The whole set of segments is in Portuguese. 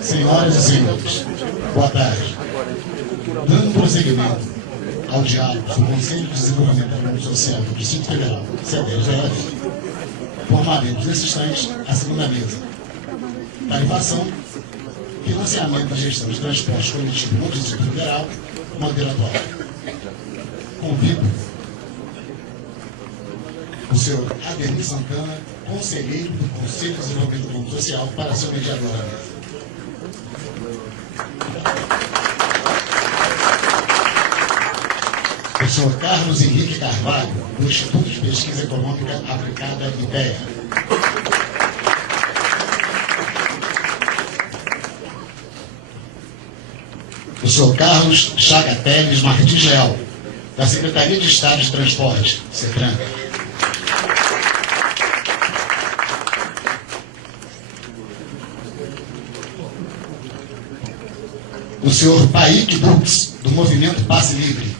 Senhoras e senhores, boa tarde. Dando prosseguimento ao diálogo sobre o Conselho de Desenvolvimento Econômico e Social do Distrito Federal, CEDES-DF, formaremos nesse instante a segunda mesa. Tarifação, financiamento e gestão de transporte coletivo no Distrito Federal, modelo atual. Convido o senhor Ademir Santana, conselheiro do Conselho de Desenvolvimento Econômico e Social, para ser o mediador da mesa. O senhor Carlos Henrique Carvalho, do Instituto de Pesquisa Econômica Aplicada, IPEA. O senhor Carlos Chaga Teles Martins Leal, da Secretaria de Estado de Transporte, CETRAN. O senhor Paik Brooks, do Movimento Passe Livre,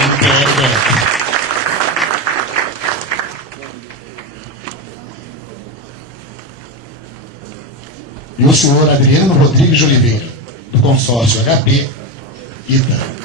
MPLDF. E o senhor Adriano Rodrigues de Oliveira, do consórcio HP ITA.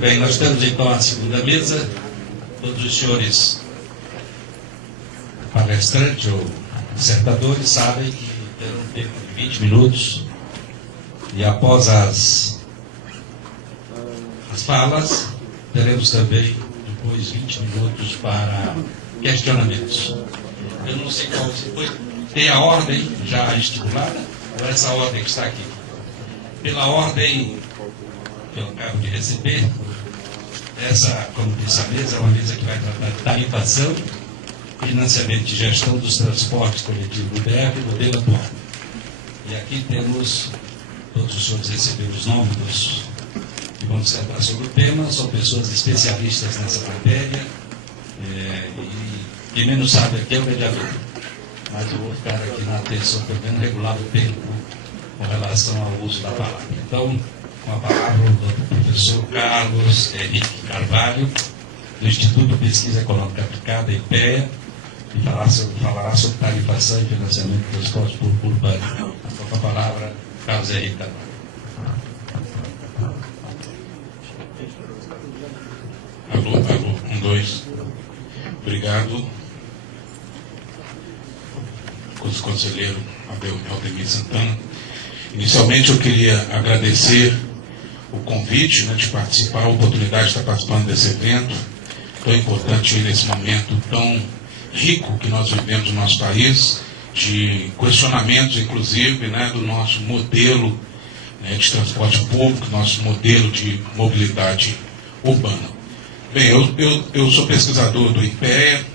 Bem, nós temos então a segunda mesa. Todos os senhores palestrantes ou dissertadores sabem que terão um tempo de 20 minutos e após as falas teremos também depois 20 minutos para questionamentos. Eu não sei qual tem a ordem já estipulada ou essa ordem que está aqui. Pela ordem que eu acabo de receber, essa, como disse a mesa, é uma mesa que vai tratar de tarifação, financiamento e gestão dos transportes coletivos do DF, modelo atual. E aqui temos, todos os senhores receberam os nomes dos que vão dissertar sobre o tema, são pessoas especialistas nessa matéria, e quem menos sabe aqui é o mediador. Mas eu vou ficar aqui na atenção, tentando regular o tempo com relação ao uso da palavra. Então, com a palavra o professor Carlos Henrique Carvalho, do Instituto de Pesquisa Econômica Aplicada, IPEA, que falará sobre tarifação e financiamento do transporte público urbano. Com a palavra, Carlos Henrique Carvalho. Alô, 1, 2. Obrigado. Conselheiro Ademir Santana. Inicialmente eu queria agradecer o convite, né, de participar, a oportunidade de estar participando desse evento tão importante nesse momento tão rico que nós vivemos no nosso país, de questionamentos, inclusive, né, do nosso modelo, né, de transporte público, nosso modelo de mobilidade urbana. Bem, eu sou pesquisador do IPEA.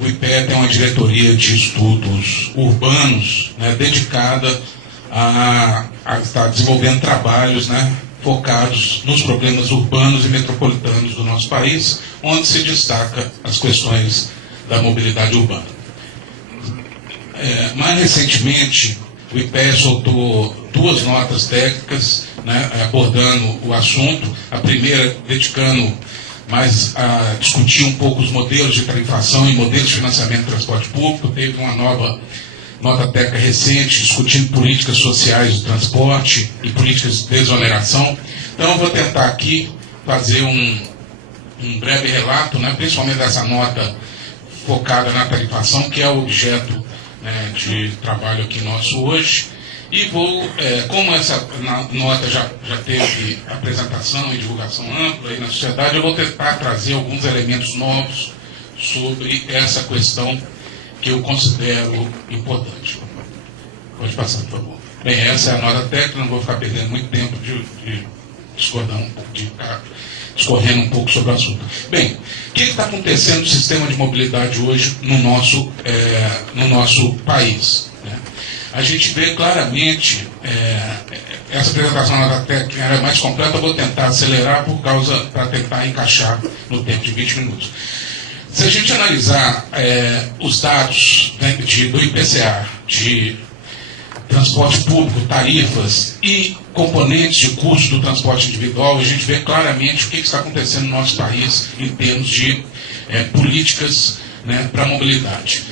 O IPEA tem uma diretoria de estudos urbanos, né, dedicada a estar desenvolvendo trabalhos, né, focados nos problemas urbanos e metropolitanos do nosso país, onde se destaca as questões da mobilidade urbana. Mais recentemente, o IPEA soltou 2 notas técnicas, né, abordando o assunto, a primeira dedicando mais a discutir um pouco os modelos de tarifação e modelos de financiamento do transporte público. Teve uma nova nota técnica recente discutindo políticas sociais do transporte e políticas de desoneração. Então eu vou tentar aqui fazer um breve relato, né, principalmente dessa nota focada na tarifação, que é o objeto, né, de trabalho aqui nosso hoje. E vou, como essa nota já teve apresentação e divulgação ampla aí na sociedade, eu vou tentar trazer alguns elementos novos sobre essa questão que eu considero importante. Pode passar, por favor. Bem, essa é a nota técnica, não vou ficar perdendo muito tempo de discordar um pouco, de ficar discorrendo um pouco sobre o assunto. Bem, o que está acontecendo no sistema de mobilidade hoje no nosso país? Né? A gente vê claramente, essa apresentação da técnica era mais completa, eu vou tentar acelerar para tentar encaixar no tempo de 20 minutos. Se a gente analisar os dados, né, do IPCA, de transporte público, tarifas e componentes de custo do transporte individual, a gente vê claramente o que está acontecendo no nosso país em termos de políticas, né, para a mobilidade.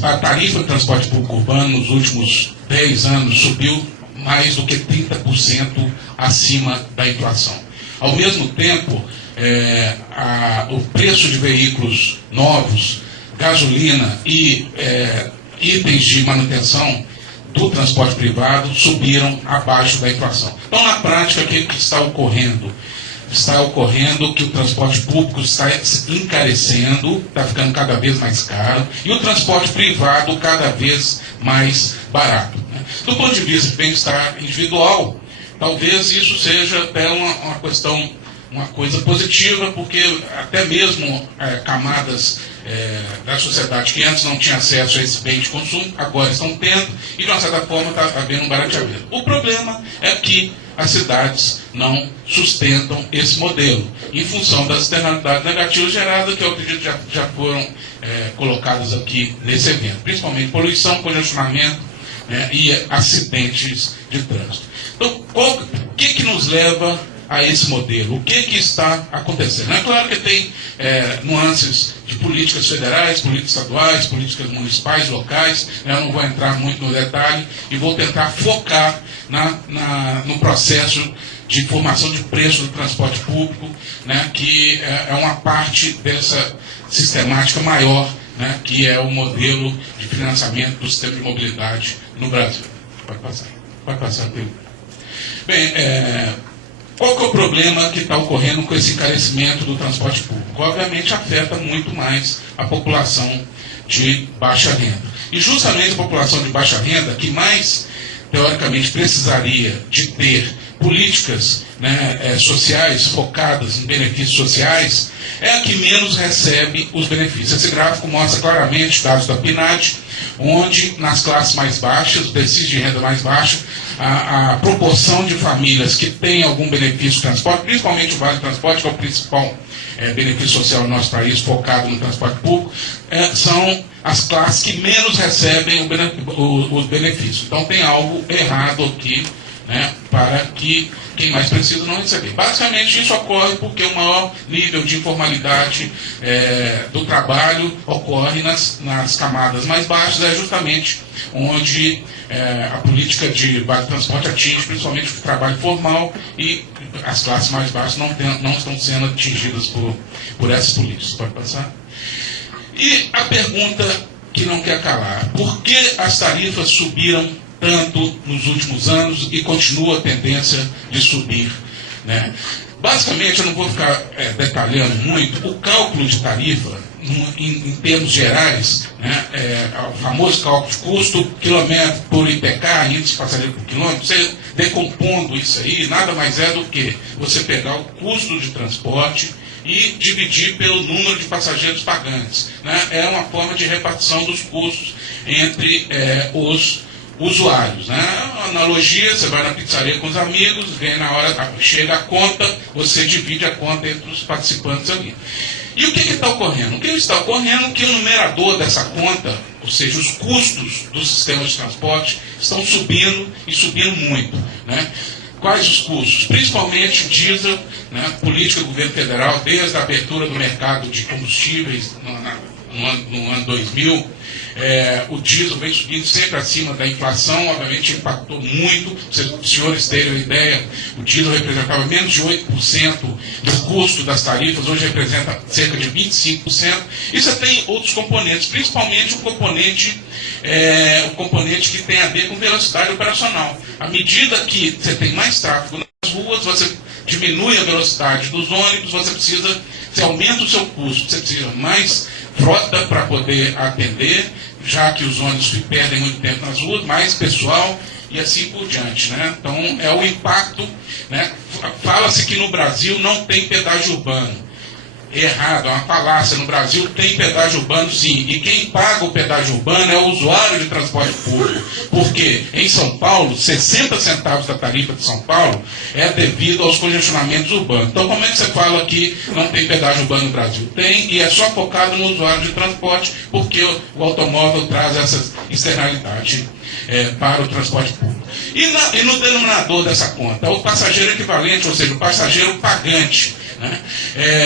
A tarifa do transporte público urbano nos últimos 10 anos subiu mais do que 30% acima da inflação. Ao mesmo tempo, o preço de veículos novos, gasolina e itens de manutenção do transporte privado subiram abaixo da inflação. Então, na prática, o que está ocorrendo? Está ocorrendo que o transporte público está encarecendo, está ficando cada vez mais caro, e o transporte privado cada vez mais barato, né? Do ponto de vista de bem-estar individual, talvez isso seja até uma coisa positiva, porque até mesmo camadas da sociedade que antes não tinham acesso a esse bem de consumo, agora estão tendo, e de uma certa forma está havendo um barateamento. O problema é que as cidades não sustentam esse modelo, em função das externalidades negativas geradas, que eu acredito já foram colocadas aqui nesse evento, principalmente poluição, congestionamento, né, e acidentes de trânsito. Então, o que nos leva a esse modelo? O que está acontecendo? É claro que tem nuances de políticas federais, políticas estaduais, políticas municipais, locais, né? Eu não vou entrar muito no detalhe e vou tentar focar no processo de formação de preço do transporte público, né? Que é uma parte dessa sistemática maior, né? Que é o modelo de financiamento do sistema de mobilidade no Brasil. Pode passar, Pedro. Bem, qual que é o problema que está ocorrendo com esse encarecimento do transporte público? Obviamente afeta muito mais a população de baixa renda. E justamente a população de baixa renda, que mais, teoricamente, precisaria de ter políticas, né, sociais focadas em benefícios sociais, é a que menos recebe os benefícios. Esse gráfico mostra claramente dados da PNAD, onde nas classes mais baixas, decícios de renda mais baixa, a proporção de famílias que têm algum benefício de transporte, principalmente o Vale do Transporte, que é o principal benefício social do nosso país, focado no transporte público, são as classes que menos recebem os benefícios. Então tem algo errado aqui, né, para que quem mais precisa não receber. Basicamente isso ocorre porque o maior nível de informalidade do trabalho ocorre nas camadas mais baixas, é justamente onde a política de base de transporte atinge principalmente o trabalho formal, e as classes mais baixas não estão sendo atingidas por essas políticas. Pode passar? E a pergunta que não quer calar: por que as tarifas subiram tanto nos últimos anos e continua a tendência de subir, né? Basicamente, eu não vou ficar detalhando muito, o cálculo de tarifa, em termos gerais, né, o famoso cálculo de custo, quilômetro por IPK, índice de passageiro por quilômetro, você decompondo isso aí, nada mais é do que você pegar o custo de transporte e dividir pelo número de passageiros pagantes, né? É uma forma de repartição dos custos entre os usuários, né? Analogia: você vai na pizzaria com os amigos, vem na hora, chega a conta, você divide a conta entre os participantes ali. E o que está ocorrendo? O que está ocorrendo é que o numerador dessa conta, ou seja, os custos dos sistemas de transporte, estão subindo e subindo muito, né? Quais os custos? Principalmente diesel, né? Política do governo federal, desde a abertura do mercado de combustíveis no ano 2000, o diesel vem subindo sempre acima da inflação, obviamente impactou muito. Os senhores terem uma ideia, o diesel representava menos de 8% do custo das tarifas, hoje representa cerca de 25%. E você tem outros componentes, principalmente o componente que tem a ver com velocidade operacional. À medida que você tem mais tráfego nas ruas, você diminui a velocidade dos ônibus, você aumenta o seu custo, você precisa mais frota para poder atender, já que os ônibus perdem muito tempo nas ruas, mais pessoal e assim por diante, né? Então é o impacto, né? Fala-se que no Brasil não tem pedágio urbano. errado, é uma falácia. No Brasil tem pedágio urbano, sim, e quem paga o pedágio urbano é o usuário de transporte público, porque em São Paulo, 60 centavos da tarifa de São Paulo é devido aos congestionamentos urbanos. Então, como é que você fala que não tem pedágio urbano no Brasil? Tem, e é só focado no usuário de transporte, porque o automóvel traz essa externalidade para o transporte público. E no denominador dessa conta, o passageiro equivalente, ou seja, o passageiro pagante. Né?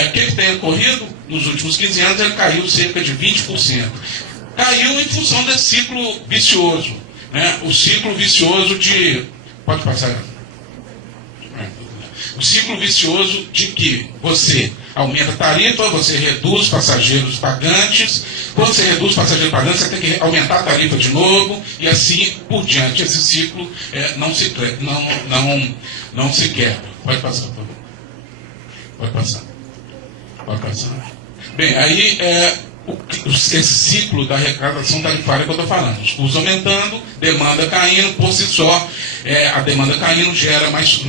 O que tem ocorrido? Nos últimos 15 anos ele caiu cerca de 20%. Caiu em função desse ciclo vicioso. Né? O ciclo vicioso de... Pode passar. O ciclo vicioso de que você aumenta a tarifa, você reduz passageiros pagantes. Quando você reduz passageiros pagantes, você tem que aumentar a tarifa de novo, e assim por diante. Esse ciclo não se quebra. Pode passar, por favor. Pode passar. Pode passar. Bem, aí esse ciclo da arrecadação tarifária que eu estou falando. Os custos aumentando, demanda caindo, por si só, a demanda caindo gera mais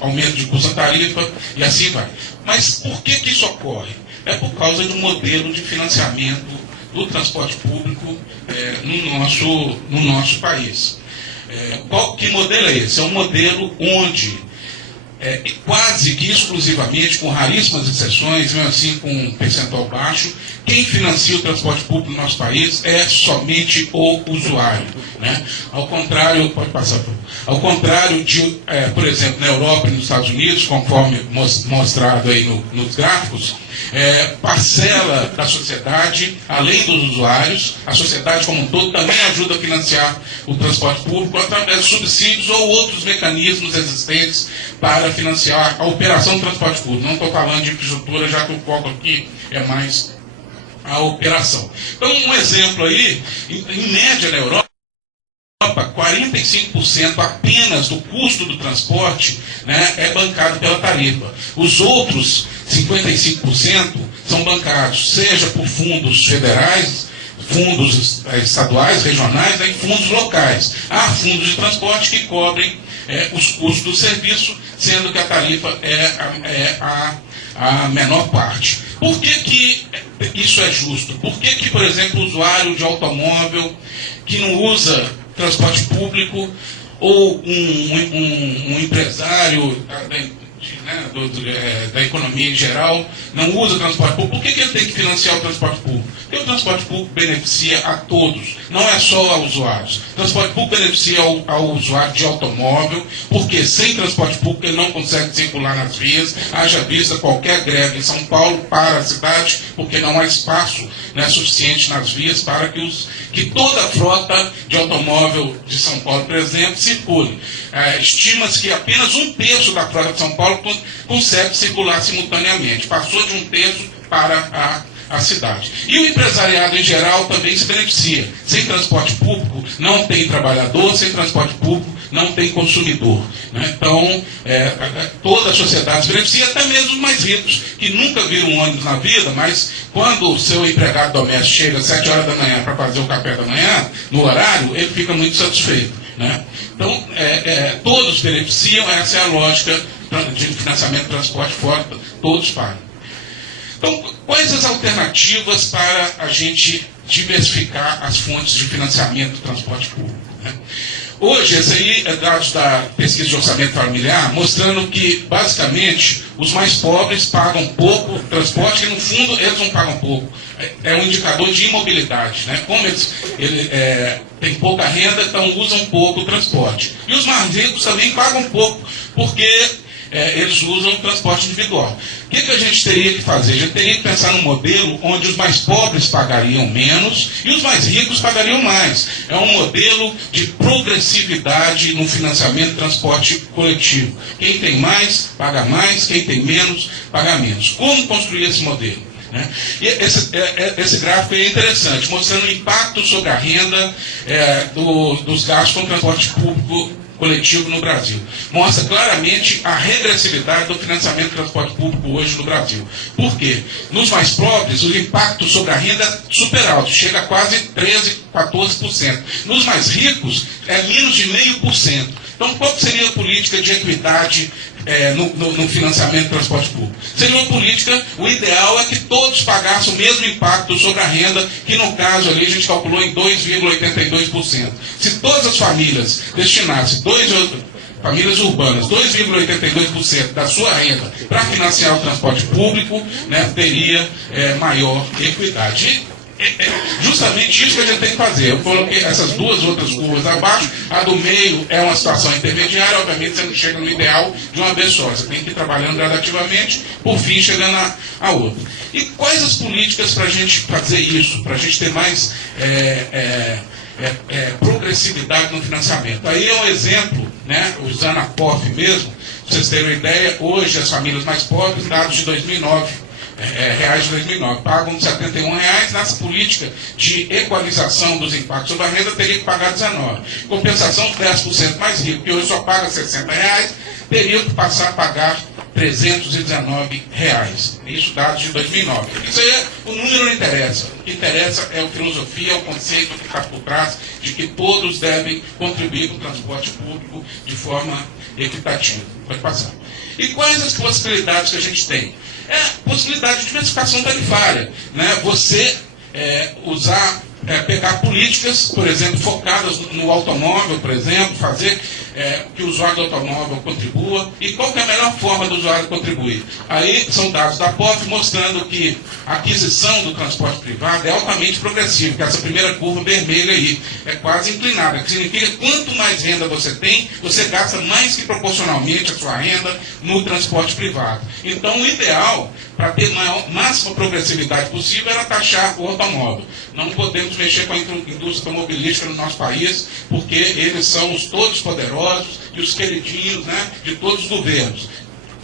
aumento de custo da tarifa, e assim vai. Mas por que isso ocorre? É por causa do modelo de financiamento do transporte público no nosso país. Que modelo é esse? É um modelo onde quase que exclusivamente, com raríssimas exceções, mesmo assim com um percentual baixo, quem financia o transporte público no nosso país é somente o usuário. Né? Ao contrário, pode passar, ao contrário de, por exemplo, na Europa e nos Estados Unidos, conforme mostrado aí nos gráficos, parcela da sociedade, além dos usuários, a sociedade como um todo também ajuda a financiar o transporte público através de subsídios ou outros mecanismos existentes para financiar a operação do transporte público. Não estou falando de infraestrutura, já que o foco aqui é mais a operação. Então, um exemplo aí, em média na Europa, 45% apenas do custo do transporte, né, é bancado pela tarifa. Os outros 55% são bancados, seja por fundos federais, fundos estaduais, regionais, e fundos locais. Há fundos de transporte que cobrem os custos do serviço, sendo que a tarifa é a menor parte. Por que isso é justo? Por que, por exemplo, o usuário de automóvel que não usa transporte público, ou um empresário da economia em geral não usa transporte público, por que ele tem que financiar o transporte público? Porque o transporte público beneficia a todos, não é só aos usuários. O transporte público beneficia ao usuário de automóvel, porque sem transporte público ele não consegue circular nas vias, haja vista qualquer greve em São Paulo para a cidade, porque não há espaço suficiente nas vias para que toda a frota de automóvel de São Paulo, por exemplo, circule. Estima-se que apenas 1/3 da frota de São Paulo consegue circular simultaneamente. Passou de 1/3 para a cidade. E o empresariado em geral também se beneficia. Sem transporte público não tem trabalhador, sem transporte público não tem consumidor. Né? Então, toda a sociedade se beneficia, até mesmo os mais ricos, que nunca viram um ônibus na vida, mas quando o seu empregado doméstico chega às 7 horas da manhã para fazer o café da manhã, no horário, ele fica muito satisfeito. Né? Então, todos beneficiam, essa é a lógica de financiamento de transporte fora, todos pagam. Então, quais as alternativas para a gente diversificar as fontes de financiamento do transporte público? Né? Hoje, esse aí é dados da pesquisa de orçamento familiar, mostrando que, basicamente, os mais pobres pagam pouco transporte, e, no fundo, eles não pagam pouco. É um indicador de imobilidade. Né? Como eles têm pouca renda, então usam pouco o transporte. E os mais ricos também pagam pouco, porque eles usam o transporte individual. O que a gente teria que fazer? A gente teria que pensar num modelo onde os mais pobres pagariam menos e os mais ricos pagariam mais. É um modelo de progressividade no financiamento do transporte coletivo. Quem tem mais, paga mais, quem tem menos, paga menos. Como construir esse modelo? Né? E esse gráfico é interessante, mostrando o impacto sobre a renda dos gastos com o transporte público coletivo no Brasil. Mostra claramente a regressividade do financiamento do transporte público hoje no Brasil. Por quê? Nos mais pobres, o impacto sobre a renda é super alto, chega a quase 13%, 14%. Nos mais ricos, é menos de 0,5%. Então, qual seria a política de equidade no financiamento do transporte público? Seria uma política, o ideal é que todos pagassem o mesmo impacto sobre a renda, que no caso ali a gente calculou em 2,82%. Se todas as famílias destinassem famílias urbanas, 2,82% da sua renda para financiar o transporte público, né, teria maior equidade. Justamente isso que a gente tem que fazer. Eu coloquei essas duas outras curvas abaixo. A do meio é uma situação intermediária. Obviamente você não chega no ideal de uma vez só. Você tem que ir trabalhando gradativamente, por fim chegando a outra. E quais as políticas para a gente fazer isso? Para a gente ter mais progressividade no financiamento. Aí é um exemplo, né, usando a POF mesmo, para vocês terem uma ideia, hoje as famílias mais pobres, dados de 2009, reais de 2009, pagam R$ 71, nessa política de equalização dos impactos sobre a renda teria que pagar 19. Compensação, 10% mais rico, que hoje só paga R$ 60, teria que passar a pagar R$ 319. Isso dados de 2009. Isso aí, o número não interessa. O que interessa é a filosofia, é o conceito que está por trás de que todos devem contribuir com o transporte público de forma equitativa. Pode passar. E quais as possibilidades que a gente tem? É a possibilidade de diversificação tarifária, né? Você pegar políticas, por exemplo, focadas no automóvel, por exemplo, fazer que o usuário do automóvel contribua. E qual que é a melhor forma do usuário contribuir? Aí são dados da POF mostrando que a aquisição do transporte privado é altamente progressiva, que essa primeira curva vermelha aí é quase inclinada, que significa que quanto mais renda você tem, você gasta mais que proporcionalmente a sua renda no transporte privado. Então o ideal, para ter máxima progressividade possível, era taxar o automóvel. Não podemos mexer com a indústria automobilística no nosso país, porque eles são os todos poderosos e os queridinhos, né, de todos os governos.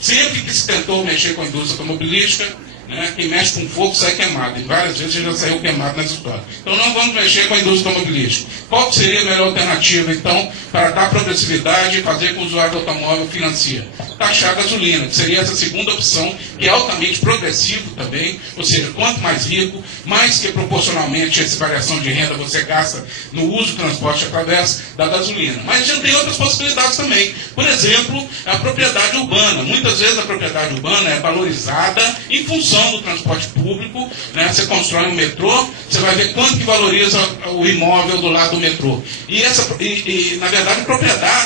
Sempre que se tentou mexer com a indústria automobilística, né, quem mexe com fogo sai queimado. E várias vezes já saiu queimado nessa história. Então não vamos mexer com a indústria automobilística. Qual seria a melhor alternativa, então, para dar progressividade e fazer com que o usuário do automóvel financie? Taxar a gasolina, que seria essa segunda opção, que é altamente progressivo também, ou seja, quanto mais rico, mais que proporcionalmente essa variação de renda você gasta no uso do transporte através da gasolina. Mas a gente tem outras possibilidades também. Por exemplo, a propriedade urbana. Muitas vezes a propriedade urbana é valorizada em função do transporte público, né? Você constrói um metrô, você vai ver quanto que valoriza o imóvel do lado do metrô. E na verdade,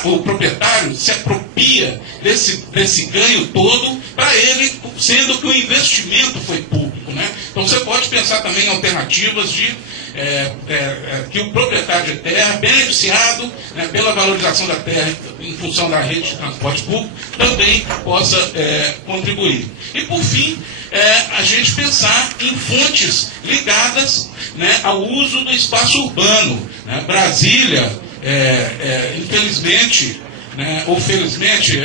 o proprietário se apropria desse ganho todo para ele, sendo que o investimento foi público, né? Então você pode pensar também em alternativas de que o proprietário de terra, beneficiado, né, pela valorização da terra em função da rede de transporte público, também possa contribuir. E por fim, a gente pensar em fontes ligadas, né, ao uso do espaço urbano, né? Brasília, infelizmente, né, ou felizmente,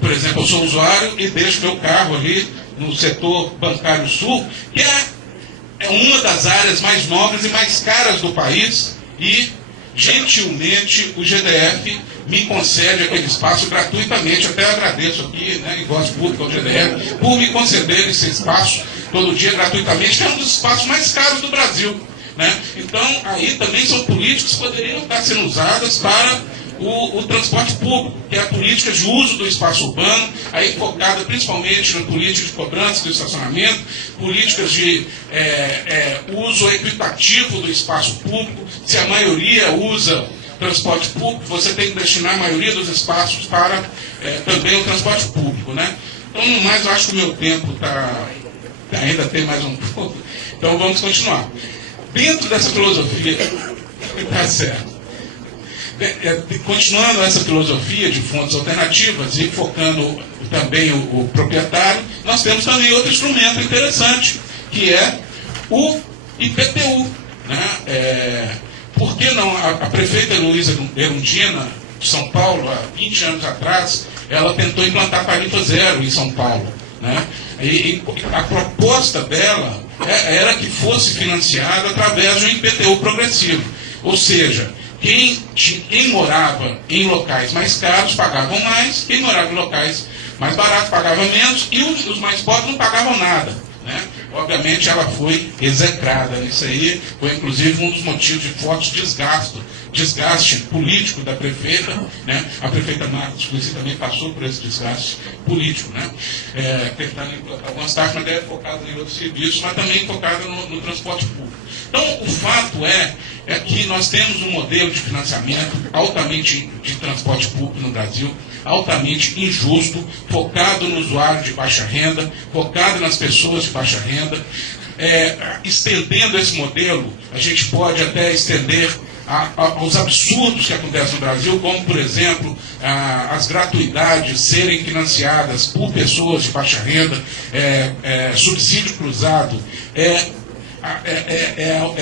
por exemplo, eu sou usuário e deixo meu carro ali no setor bancário sul, que é uma das áreas mais nobres e mais caras do país, e gentilmente o GDF me concede aquele espaço gratuitamente. Até agradeço aqui, né, em voz pública ao GDF, por me conceder esse espaço todo dia gratuitamente, que é um dos espaços mais caros do Brasil, né? Então, aí também são políticas que poderiam estar sendo usadas para o transporte público, que é a política de uso do espaço urbano, aí focada principalmente na política de cobrança do estacionamento, políticas de uso equitativo do espaço público. Se a maioria usa transporte público, você tem que destinar a maioria dos espaços para também o transporte público, né? Então, no mais, eu acho que o meu tempo ainda tem mais um pouco, então vamos continuar. Dentro dessa filosofia, está certo. Continuando essa filosofia de fontes alternativas e focando também o proprietário, nós temos também outro instrumento interessante, que é o IPTU, né? Por que não? A prefeita Luísa Erundina, de São Paulo, há 20 anos atrás, ela tentou implantar tarifa zero em São Paulo, né? E a proposta dela era que fosse financiada através de um IPTU progressivo, ou seja, quem morava em locais mais caros pagavam mais, quem morava em locais mais baratos pagava menos, e os mais pobres não pagavam nada, né? obviamente ela foi execrada. Isso aí foi inclusive um dos motivos de forte desgaste político da prefeita, né? A prefeita Marcos, inclusive, também passou por esse desgaste político, né? Tentando implantar algumas taxas, mas focada em outros serviços, mas também focada no transporte público. Então, o fato é que nós temos um modelo de financiamento altamente de transporte público no Brasil, altamente injusto, focado no usuário de baixa renda, focado nas pessoas de baixa renda. Estendendo esse modelo, a gente pode até estender aos absurdos que acontecem no Brasil, como, por exemplo, as gratuidades serem financiadas por pessoas de baixa renda, subsídio cruzado, é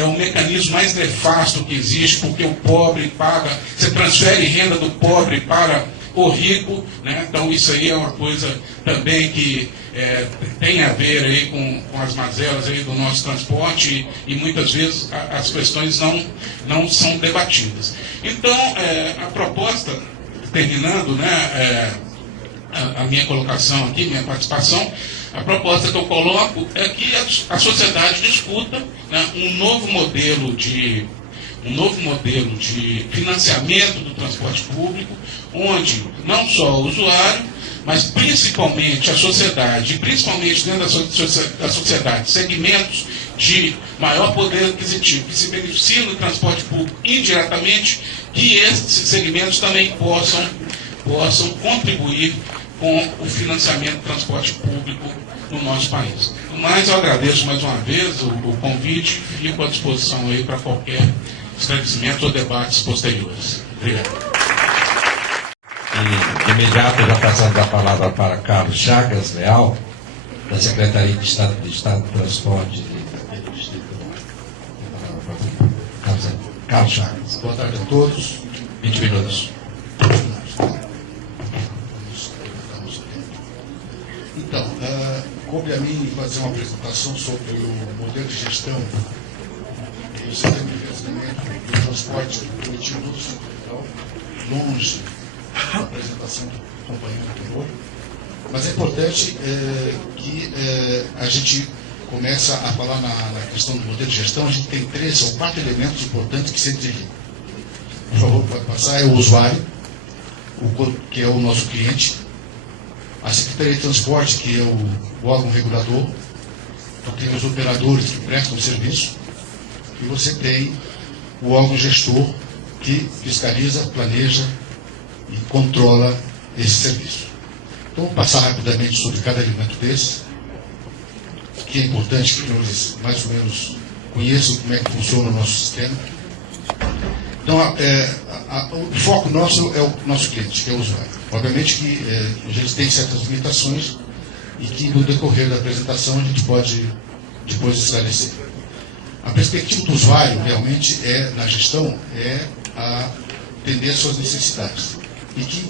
o mecanismo mais nefasto que existe, porque o pobre paga, você transfere renda do pobre para o rico, né? Então isso aí é uma coisa também que tem a ver aí com as mazelas aí do nosso transporte e muitas vezes as questões não são debatidas. Então, a proposta, terminando, né, a minha colocação aqui, minha participação, a proposta que eu coloco é que a sociedade discuta, né, um novo modelo de financiamento do transporte público, onde não só o usuário, mas principalmente a sociedade, e principalmente dentro da sociedade, segmentos de maior poder aquisitivo que se beneficiam do transporte público indiretamente, que esses segmentos também possam contribuir com o financiamento do transporte público no nosso país. Mas eu agradeço mais uma vez o convite e fico à disposição aí para qualquer esclarecimento ou debates posteriores. Obrigado. E, de imediato, já passando a palavra para Carlos Chagas Leal, da Secretaria de Estado do Transporte do Distrito. Carlos Chagas. Boa tarde a todos. 20 minutos. Então, coube a mim fazer uma apresentação sobre o modelo de gestão e o sistema de financiamento do transporte coletivo do Distrito Federal, longe da apresentação do companheiro anterior, mas é importante que a gente comece a falar na questão do modelo de gestão. A gente tem 3 ou 4 elementos importantes que sempre, por favor, pode passar. É o usuário, que é o nosso cliente, a Secretaria de Transporte, que é o órgão regulador, então tem os operadores que prestam serviço, e você tem o órgão gestor, que fiscaliza, planeja e controla esse serviço. Então, vou passar rapidamente sobre cada elemento desse, que é importante que nós mais ou menos conheçam como é que funciona o nosso sistema. Então, o foco nosso é o nosso cliente, que é o usuário. Obviamente que eles têm certas limitações e que no decorrer da apresentação a gente pode depois esclarecer. A perspectiva do usuário realmente na gestão atender às suas necessidades e que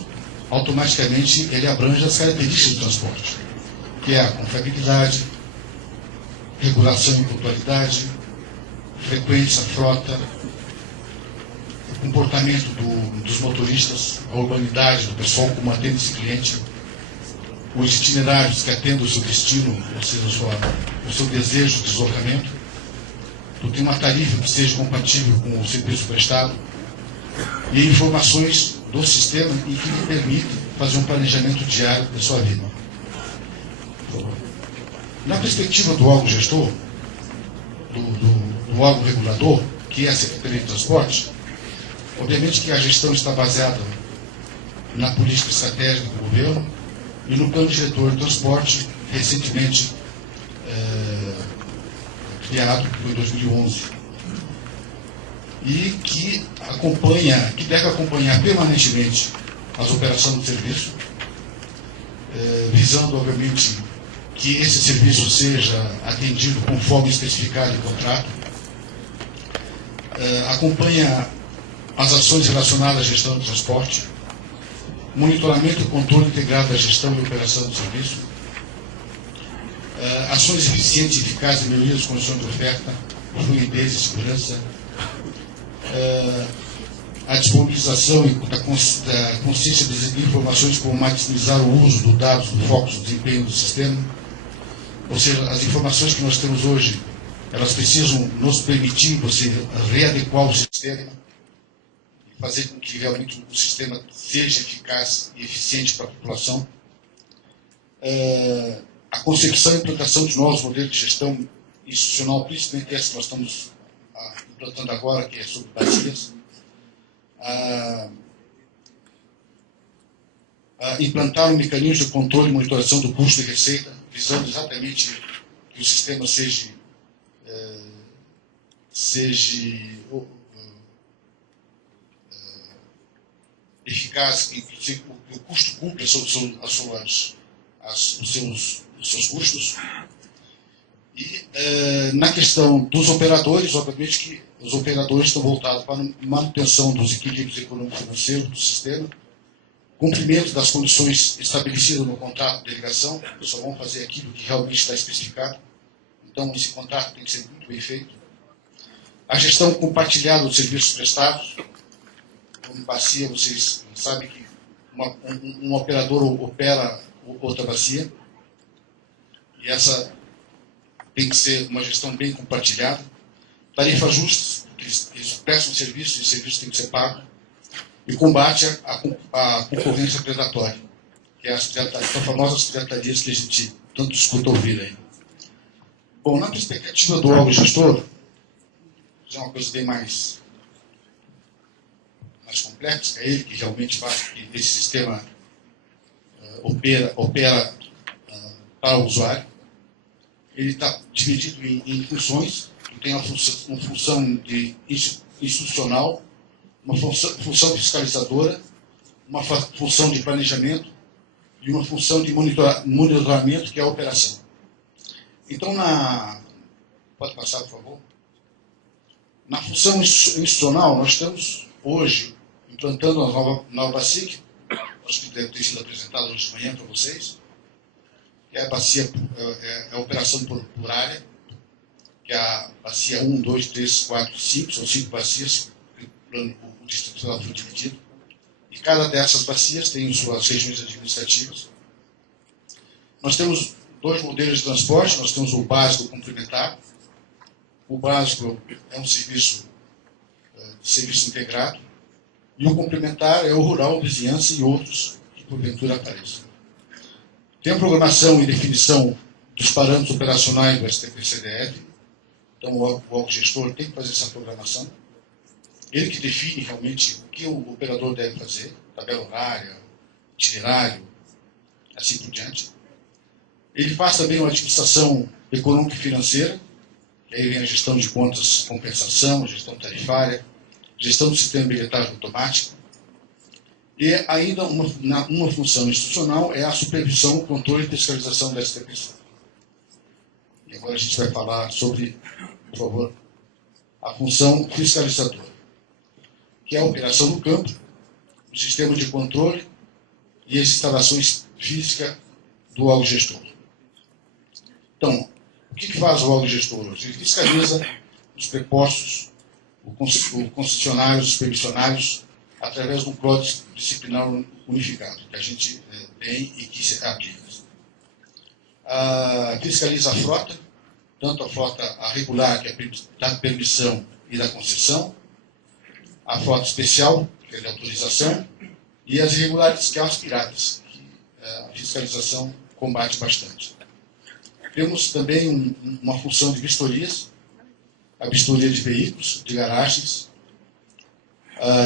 automaticamente ele abrange as características do transporte, que é a confiabilidade, regulação e pontualidade, frequência, frota, o comportamento dos motoristas, a urbanidade do pessoal como atende esse cliente, os itinerários que atendem o seu destino, ou seja, o seu desejo de deslocamento. Tu tem uma tarifa que seja compatível com o serviço prestado e informações do sistema e que lhe permite fazer um planejamento diário da sua vida. Na perspectiva do órgão gestor, do órgão regulador, que é a Secretaria de Transporte, obviamente que a gestão está baseada na política estratégica do governo e no plano diretor de transporte, recentemente criado, foi em 2011, e que deve acompanhar permanentemente as operações do serviço, visando, obviamente, que esse serviço seja atendido conforme especificado em contrato, acompanha as ações relacionadas à gestão do transporte, monitoramento e controle integrado da gestão e operação do serviço, ações eficientes e eficazes de melhoria das condições de oferta, fluidez e segurança, a disponibilização da consciência das informações como maximizar o uso dos dados do foco do desempenho do sistema, Ou seja, as informações que nós temos hoje, elas precisam nos permitir você readequar o sistema e fazer com que realmente o sistema seja eficaz e eficiente para a população. A concepção e implantação de novos modelos de gestão institucional, principalmente essa que nós estamos implantando agora, que é sobre bacias. Implantar um mecanismo de controle e monitoração do custo de receita, visando exatamente que o sistema seja eficaz e que o custo cumpra os seus custos. E na questão dos operadores, obviamente que os operadores estão voltados para a manutenção dos equilíbrios econômico-financeiros do sistema, cumprimento das condições estabelecidas no contrato de ligação, só vão fazer aquilo que realmente está especificado. Então, esse contrato tem que ser muito bem feito. A gestão compartilhada dos serviços prestados. Como bacia, vocês sabem que um operador opera outra bacia, e essa tem que ser uma gestão bem compartilhada. Tarifas justas, eles prestam serviço e o serviço tem que ser pago. E combate à concorrência predatória, que é as famosas piratarias que a gente tanto escuta ouvir aí. Bom, na perspectiva do órgão gestor, já é uma coisa bem mais complexa, é ele que realmente faz que esse sistema opera para o usuário. Ele está dividido em funções, que tem uma função de institucional, uma função fiscalizadora, uma função de planejamento e uma função de monitoramento, que é a operação. Então, pode passar, por favor? Na função institucional, nós estamos hoje implantando a nova bacia, que acho que deve ter sido apresentada hoje de manhã para vocês, que é a bacia, a operação por área, que é a bacia 1, 2, 3, 4, 5, são 5 bacias, o Distrito Federal foi dividido, e cada dessas bacias tem suas regiões administrativas. Nós temos 2 modelos de transporte, nós temos o básico e o complementar. O básico é um serviço integrado, e o complementar é o rural, vizinhança e outros que porventura apareçam. Tem a programação e definição dos parâmetros operacionais do STP-CDF, então o órgão gestor tem que fazer essa programação. Ele que define realmente o que o operador deve fazer, tabela horária, itinerário, assim por diante. Ele faz também uma administração econômica e financeira, que aí vem a gestão de contas, compensação, gestão tarifária, gestão do sistema bilhetário automático. E ainda uma função institucional é a supervisão, controle e fiscalização da STPC. E agora a gente vai falar sobre, por favor, a função fiscalizadora, que é a operação no campo, o sistema de controle e as instalações físicas do órgão gestor. Então, o que faz o órgão gestor hoje? Ele fiscaliza os prepostos, o concessionário, os supervisionários, através de um código disciplinar unificado, que a gente tem e que se aplica. Fiscaliza a frota, tanto a frota regular, que é da permissão e da concessão, a frota especial, que é de autorização, e as irregulares, que são as piratas, que a fiscalização combate bastante. Temos também uma função de vistorias, a vistoria de veículos, de garagens,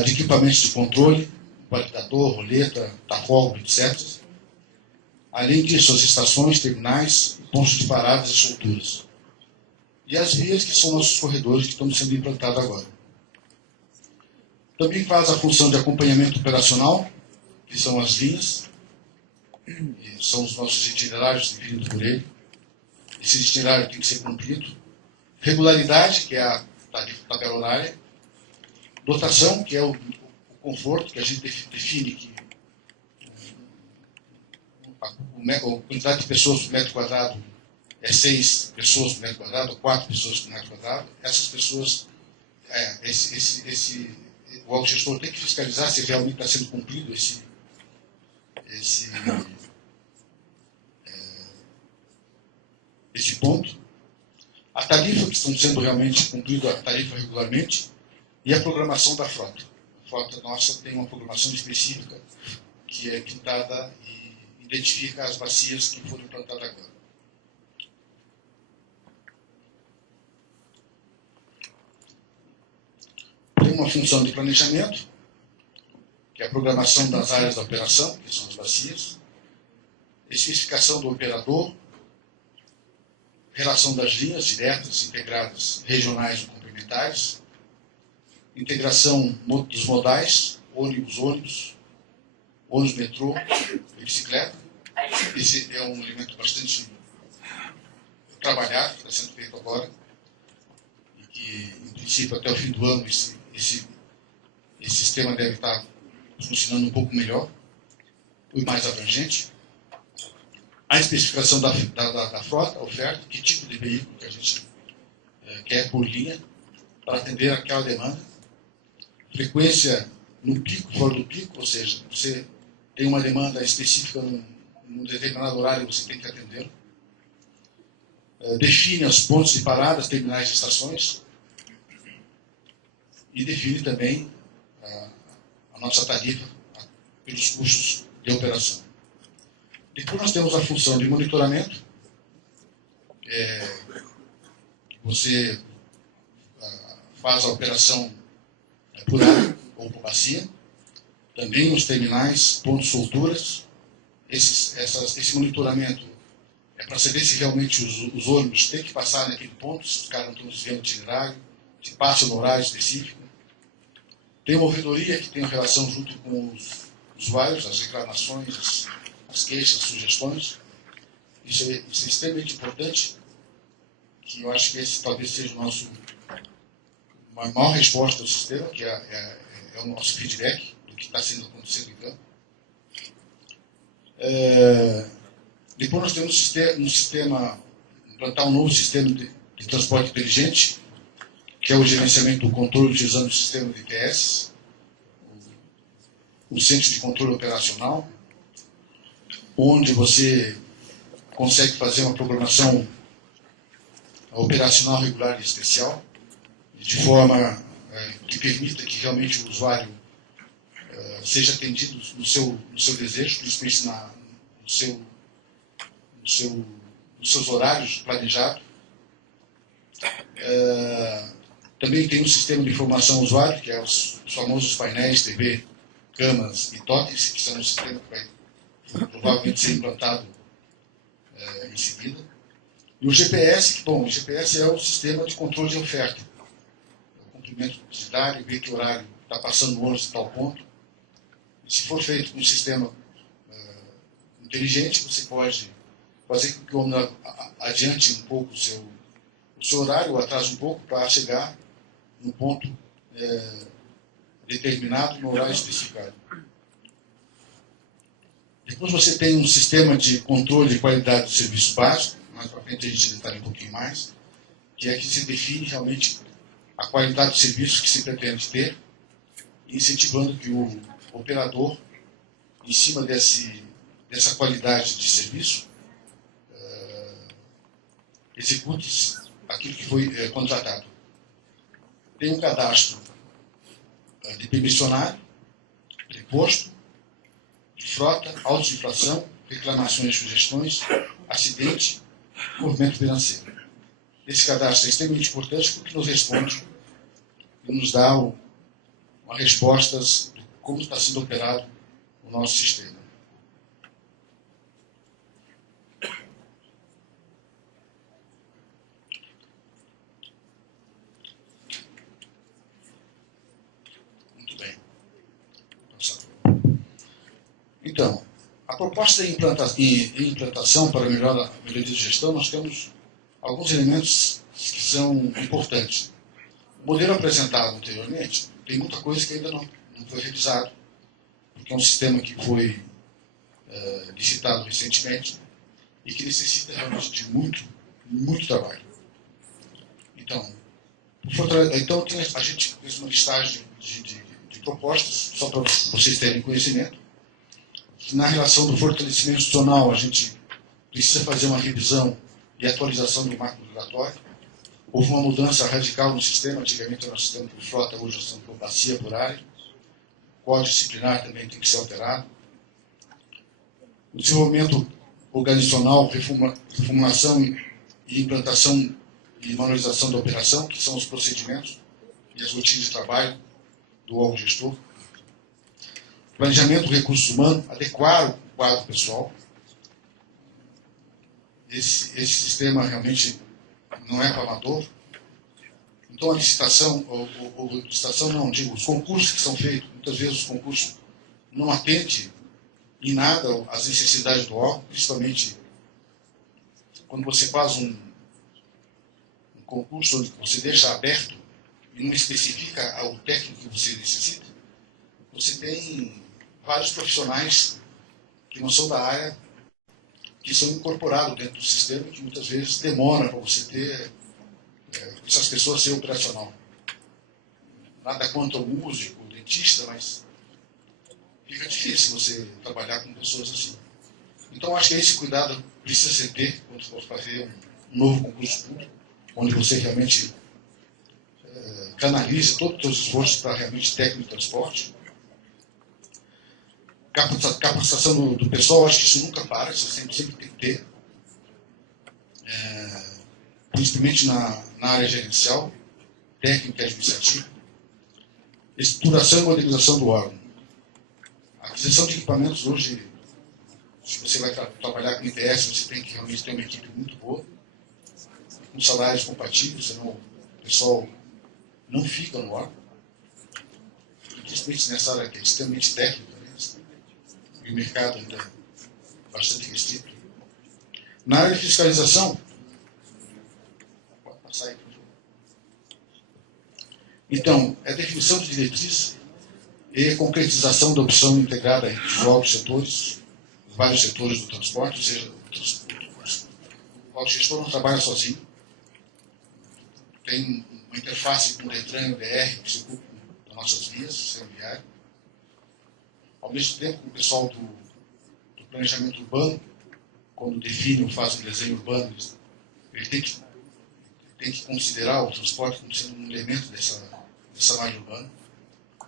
de equipamentos de controle, validador, roleta, tacógrafo, etc. Além disso, as estações, terminais, pontos de paradas e solturas. E as vias, que são nossos corredores que estão sendo implantados agora. Também faz a função de acompanhamento operacional, que são as linhas, e são os nossos itinerários definidos por ele. Esse itinerário tem que ser cumprido. Regularidade, que é a tabela horária. Dotação, que é o conforto, que a gente define que a quantidade de pessoas por metro quadrado é 6 pessoas por metro quadrado, 4 pessoas por metro quadrado. Essas pessoas, o órgão gestor tem que fiscalizar se realmente está sendo cumprido esse ponto, a tarifa que estão sendo realmente cumprida, a tarifa regularmente, e a programação da frota. A frota nossa tem uma programação específica que é pintada e identifica as bacias que foram implantadas agora. Tem uma função de planejamento, que é a programação das áreas da operação, que são as bacias, especificação do operador, relação das linhas diretas, integradas, regionais ou complementares, integração dos modais, ônibus, metrô e bicicleta. Esse é um elemento bastante trabalhado, que está sendo feito agora, e que, em princípio, até o fim do ano, esse sistema deve estar funcionando um pouco melhor e mais abrangente. A especificação da frota, a oferta, que tipo de veículo que a gente quer por linha, para atender aquela demanda. Frequência no pico, fora do pico, ou seja, você tem uma demanda específica num determinado horário, você tem que atender. Define os pontos de paradas, terminais de estações, e define também a nossa tarifa pelos custos de operação. Depois nós temos a função de monitoramento. Você faz a operação por área ou por bacia. Também os terminais, pontos solturas. Esse monitoramento é para saber se realmente os ônibus têm que passar naquele ponto, se os caras não estão desviando o itinerário, se passam no horário específico. Tem uma ouvidoria que tem relação junto com os usuários, as reclamações, as queixas, as sugestões. Isso é extremamente importante, que eu acho que esse talvez seja uma maior resposta do sistema, que é o nosso feedback do que está sendo acontecendo em campo. Depois nós temos implantar um novo sistema de transporte inteligente, que é o gerenciamento do controle utilizando o sistema de ITS, um centro de controle operacional, onde você consegue fazer uma programação operacional regular e especial, de forma que permita que realmente o usuário seja atendido no seu desejo, principalmente nos seus horários planejados. Também tem um sistema de informação usuário, que é os famosos painéis, TV, câmaras e totens, que são um sistema que vai provavelmente ser implantado em seguida. E o GPS, o GPS é o sistema de controle de oferta. O comprimento publicitário, ver que horário está passando o ônibus em tal ponto. E se for feito com um sistema inteligente, você pode fazer com que o ônibus adiante um pouco o seu horário, ou atrase um pouco, para chegar no ponto determinado, no horário especificado. Depois você tem um sistema de controle de qualidade do serviço básico, mais para frente a gente detalha um pouquinho mais, que é que se define realmente a qualidade do serviço que se pretende ter, incentivando que o operador, em cima dessa qualidade de serviço, execute aquilo que foi contratado. Tem um cadastro de permissionário, de posto, de frota, autos de inflação, reclamações e sugestões, acidente, movimento financeiro. Esse cadastro é extremamente importante porque nos responde e nos dá uma resposta de como está sendo operado o nosso sistema. Então, a proposta de implantação para a melhoria de gestão, nós temos alguns elementos que são importantes. O modelo apresentado anteriormente tem muita coisa que ainda não foi revisado, porque é um sistema que foi licitado recentemente e que necessita realmente de muito trabalho. Então a gente fez uma listagem de propostas, só para vocês terem conhecimento. Na relação do fortalecimento institucional, a gente precisa fazer uma revisão e atualização do marco regulatório. Houve uma mudança radical no sistema, antigamente era um sistema por frota, hoje é um sistema por bacia, por área. O código disciplinar também tem que ser alterado. O desenvolvimento organizacional, reformulação e implantação e manualização da operação, que são os procedimentos e as rotinas de trabalho do órgão gestor. Planejamento de recursos humanos, adequar o quadro pessoal. Esse sistema realmente não é para amador. Então a licitação, os concursos que são feitos, muitas vezes os concursos não atendem em nada às necessidades do órgão, principalmente quando você faz um concurso onde você deixa aberto e não especifica o técnico que você necessita, você tem vários profissionais que não são da área, que são incorporados dentro do sistema, que muitas vezes demora para você ter essas pessoas ser operacional. Nada contra o músico, o dentista, mas fica difícil você trabalhar com pessoas assim. Então, acho que esse cuidado precisa ser ter quando for fazer um novo concurso público, onde você realmente canalize todos os seus esforços para realmente técnico de transporte. Capacitação do pessoal, acho que isso nunca para, isso sempre tem que ter. Principalmente na área gerencial, técnica e administrativa. Estruturação e modernização do órgão. A aquisição de equipamentos hoje, se você vai trabalhar com ITS, você tem que realmente ter uma equipe muito boa, com salários compatíveis, senão o pessoal não fica no órgão. Principalmente nessa área que é extremamente técnica, né? E o mercado ainda é bastante restrito. Na área de fiscalização, pode passar aí, por favor. Então, é definição de diretrizes e concretização da opção integrada entre os setores, vários setores do transporte, ou seja, o gestor não trabalha sozinho. Tem uma interface com o Detran e o DR que se ocupa das nossas vias, sistema viário. Ao mesmo tempo, o pessoal do planejamento urbano, quando define ou faz um desenho urbano, ele tem que considerar o transporte como sendo um elemento dessa malha urbana.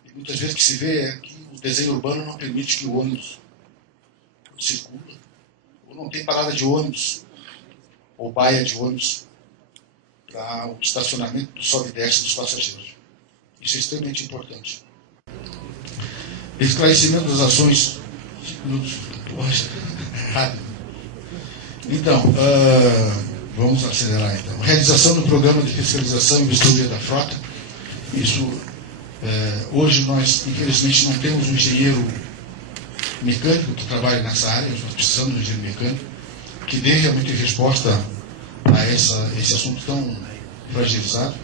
E muitas vezes o que se vê é que o desenho urbano não permite que o ônibus circule, ou não tem parada de ônibus, ou baia de ônibus, para o estacionamento do sobe e desce dos passageiros. Isso é extremamente importante. Esclarecimento das ações. Então, vamos acelerar então. Realização do programa de fiscalização e vistoria da frota. Isso, hoje nós, infelizmente, não temos um engenheiro mecânico que trabalhe nessa área, nós precisamos de um engenheiro mecânico que dê realmente resposta a esse assunto tão fragilizado.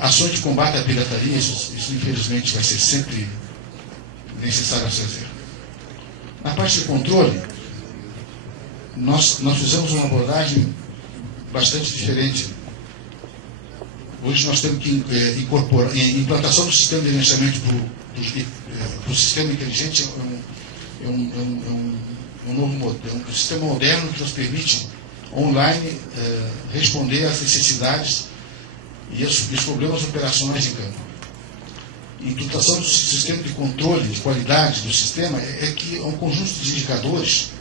Ações de combate à pirataria, isso infelizmente vai ser sempre necessário a fazer. Na parte de controle, nós fizemos uma abordagem bastante diferente. Hoje nós temos que incorporar, implantação do sistema de gerenciamento para o sistema inteligente é um novo modelo, um sistema moderno que nos permite online responder às necessidades e os problemas operacionais em campo. A implantação do sistema de controle de qualidade do sistema é que é um conjunto de indicadores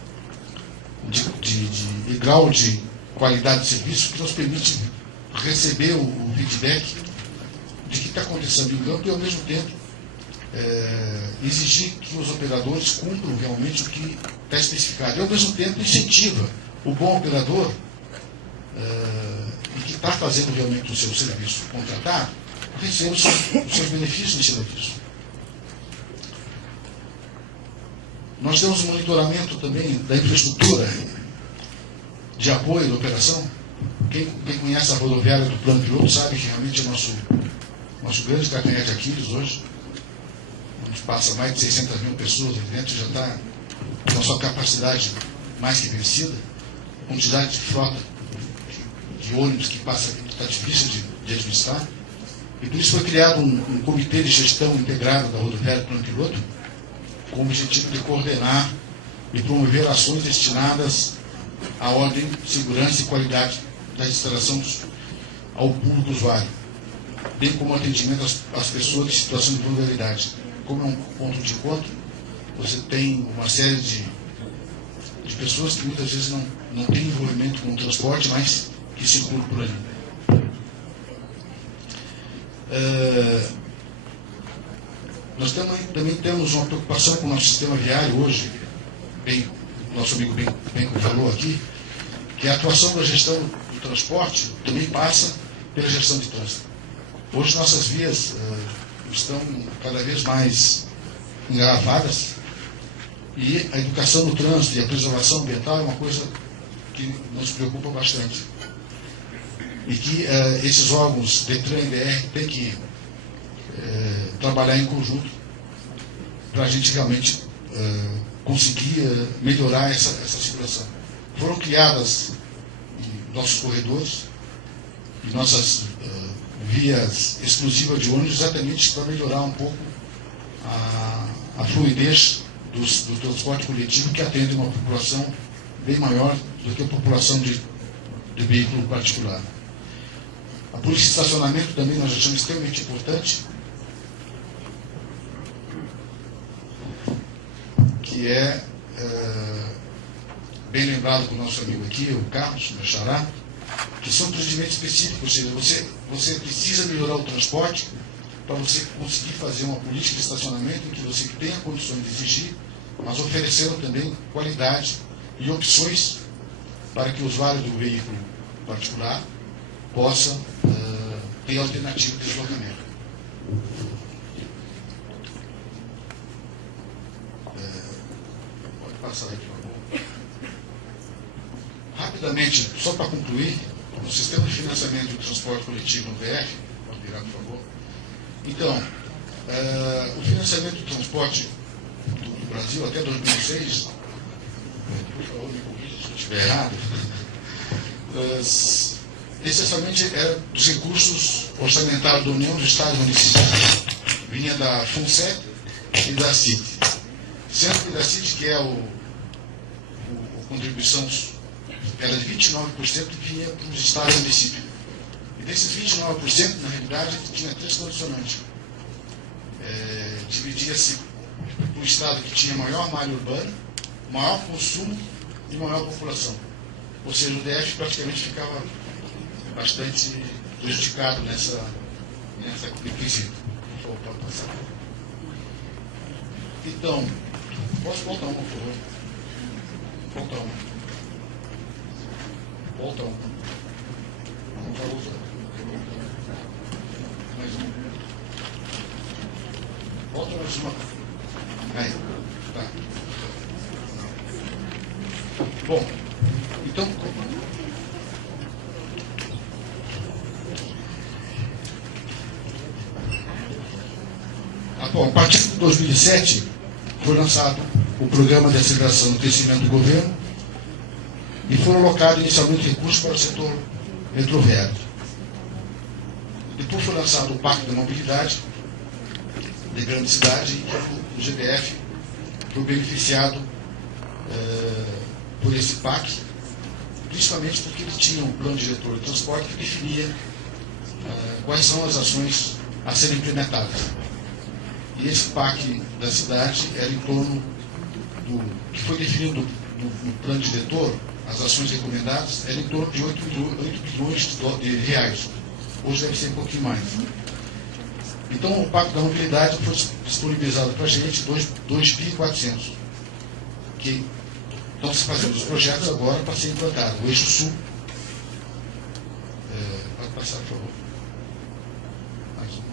de grau de qualidade de serviço que nos permite receber o feedback de que está acontecendo em campo e, ao mesmo tempo, exigir que os operadores cumpram realmente o que está especificado. E, ao mesmo tempo, incentiva o bom operador e que está fazendo realmente o seu serviço contratado, receba os seus benefícios nesse serviço. Nós temos um monitoramento também da infraestrutura de apoio da operação. Quem conhece a rodoviária do Plano Piloto sabe que realmente é nosso grande calcanhar de Aquiles hoje, onde passa mais de 600 mil pessoas ali dentro, já está com a sua capacidade mais que vencida, a quantidade de frota de ônibus que passa aqui está difícil de administrar. E por isso foi criado um comitê de gestão integrado da rodoviária do Plano Piloto, com o objetivo de coordenar e promover ações destinadas a ordem, segurança e qualidade da instalação ao público usuário, bem como atendimento às pessoas em situação de vulnerabilidade. Como é um ponto de encontro, você tem uma série de pessoas que muitas vezes não têm envolvimento com o transporte, mas que circulam por ali. Nós também temos uma preocupação com o nosso sistema viário hoje, nosso amigo bem falou aqui, que a atuação da gestão do transporte também passa pela gestão de trânsito. Hoje nossas vias estão cada vez mais engarrafadas e a educação no trânsito e a preservação ambiental é uma coisa que nos preocupa bastante. E que esses órgãos, DETRAN e DR, têm que trabalhar em conjunto para a gente realmente conseguir melhorar essa situação. Foram criadas nossos corredores e nossas vias exclusivas de ônibus exatamente para melhorar um pouco a fluidez do transporte coletivo, que atende uma população bem maior do que a população de veículo particular. A polícia de estacionamento também nós achamos extremamente importante, que é bem lembrado com o nosso amigo aqui, o Carlos, meu xará, que são procedimentos específicos, ou seja, você precisa melhorar o transporte para você conseguir fazer uma política de estacionamento em que você tenha condições de exigir, mas oferecendo também qualidade e opções para que o usuário do veículo particular possa ter alternativa de deslocamento. Pode passar aí, por favor. Rapidamente, só para concluir, no sistema de financiamento do transporte coletivo no VF, pode virar, por favor. Então, o financiamento do transporte do Brasil até 2006, por favor, me corrija se eu estiver errado, essencialmente era dos recursos orçamentários da União, dos Estados e municípios. Vinha da FUNSEP e da CIT. Sendo que da CIT, que é a contribuição, era de 29%, vinha para os Estados e municípios. E desses 29%, na realidade, tinha três condicionantes. Dividia-se para o estado que tinha maior malha urbana, maior consumo e maior população. Ou seja, o DF praticamente ficava bastante prejudicado nessa quesito. Pode passar. Então, posso voltar uma, por favor? Volta uma. Volta uma. Vamos para outra. Mais uma. Volta mais uma. Aí. Tá. Bom, então... Bom, a partir de 2007, foi lançado o Programa de Aceleração do Crescimento do Governo e foram alocados inicialmente recursos para o setor metroviário. Depois foi lançado o Pacto da Mobilidade de Grande Cidade e o GDF foi beneficiado por esse PAC, principalmente porque ele tinha um plano diretor de transporte que definia quais são as ações a serem implementadas. E esse PAC da cidade era em torno do que foi definido no plano diretor, as ações recomendadas, era em torno de 8 bilhões de reais. Hoje deve ser um pouquinho mais. Então o Pacto da Mobilidade foi disponibilizado para a gente 2.400, que estão se fazendo os projetos agora para ser implantado. O Eixo Sul. Pode passar, por favor. Mais um.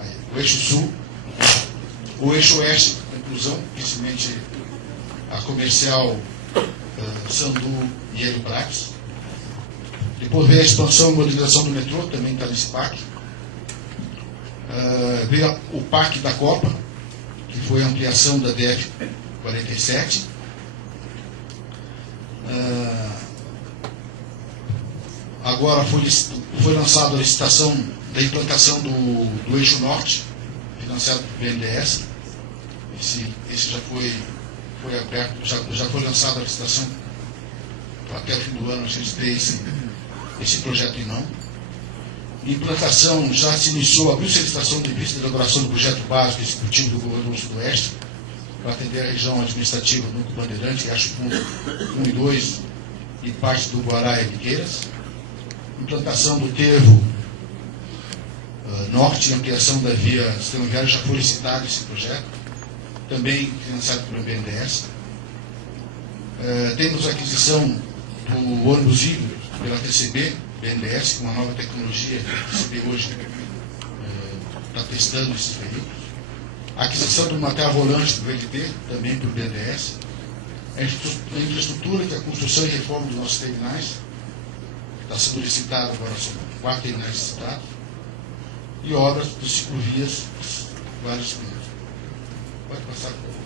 Aí, o Eixo Sul. O Eixo Oeste, conclusão, principalmente a comercial Sandu e Hélio Brax. Depois veio a expansão e modernização do metrô, também está nesse PAC. Veio o PAC da Copa, que foi a ampliação da DF 47. Agora foi lançada a licitação da implantação do Eixo Norte, financiado pelo BNDES. Esse já foi foi aberto, já foi lançada a licitação. Até o fim do ano a gente tem esse projeto em mão. Implantação já se iniciou, abriu-se a licitação de vista de elaboração do projeto básico executivo do governo sudoeste, para atender a região administrativa do Núcleo Bandeirante, Riacho Fundo 1 e 2 e parte do Guará e Biqueiras. Implantação do Trevo Norte e ampliação da via sistema viário, já foi licitado esse projeto, também financiado pelo BNDES. Temos a aquisição do ônibus híbrido pela TCB, BNDES, com uma nova tecnologia que a TCB hoje está testando esses veículos. A aquisição do material volante do VLT, também pelo BNDES. A infraestrutura, que é a construção e reforma dos nossos terminais, que está sendo licitado agora, são 4 terminais licitados. E obras de ciclovias, vários pontos. Pode passar, por favor.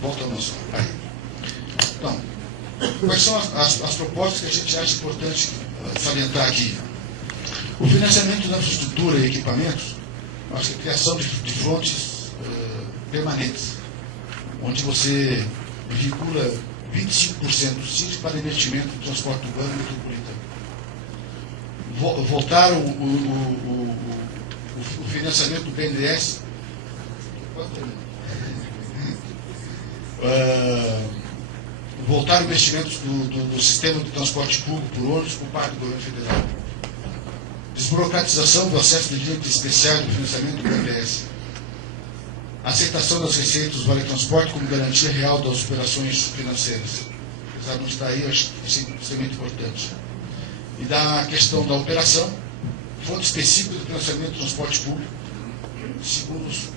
Volta ao nosso. Então, quais são as propostas que a gente acha importante salientar aqui? O financiamento da infraestrutura e equipamentos, acho que a criação de frontes permanentes, onde você vincula 25% do CID para investimento no transporte urbano e metropolitano. Voltar o financiamento do BNDES. Voltar investimentos do sistema de transporte público por ônibus por parte do governo federal. Desburocratização do acesso de direitos especiais do financiamento do BNDES. Aceitação das receitas do Vale Transporte como garantia real das operações financeiras. Apesar de não estar aí, acho que isso é extremamente importante. E da questão da operação, fonte específica do financiamento do transporte público, segundo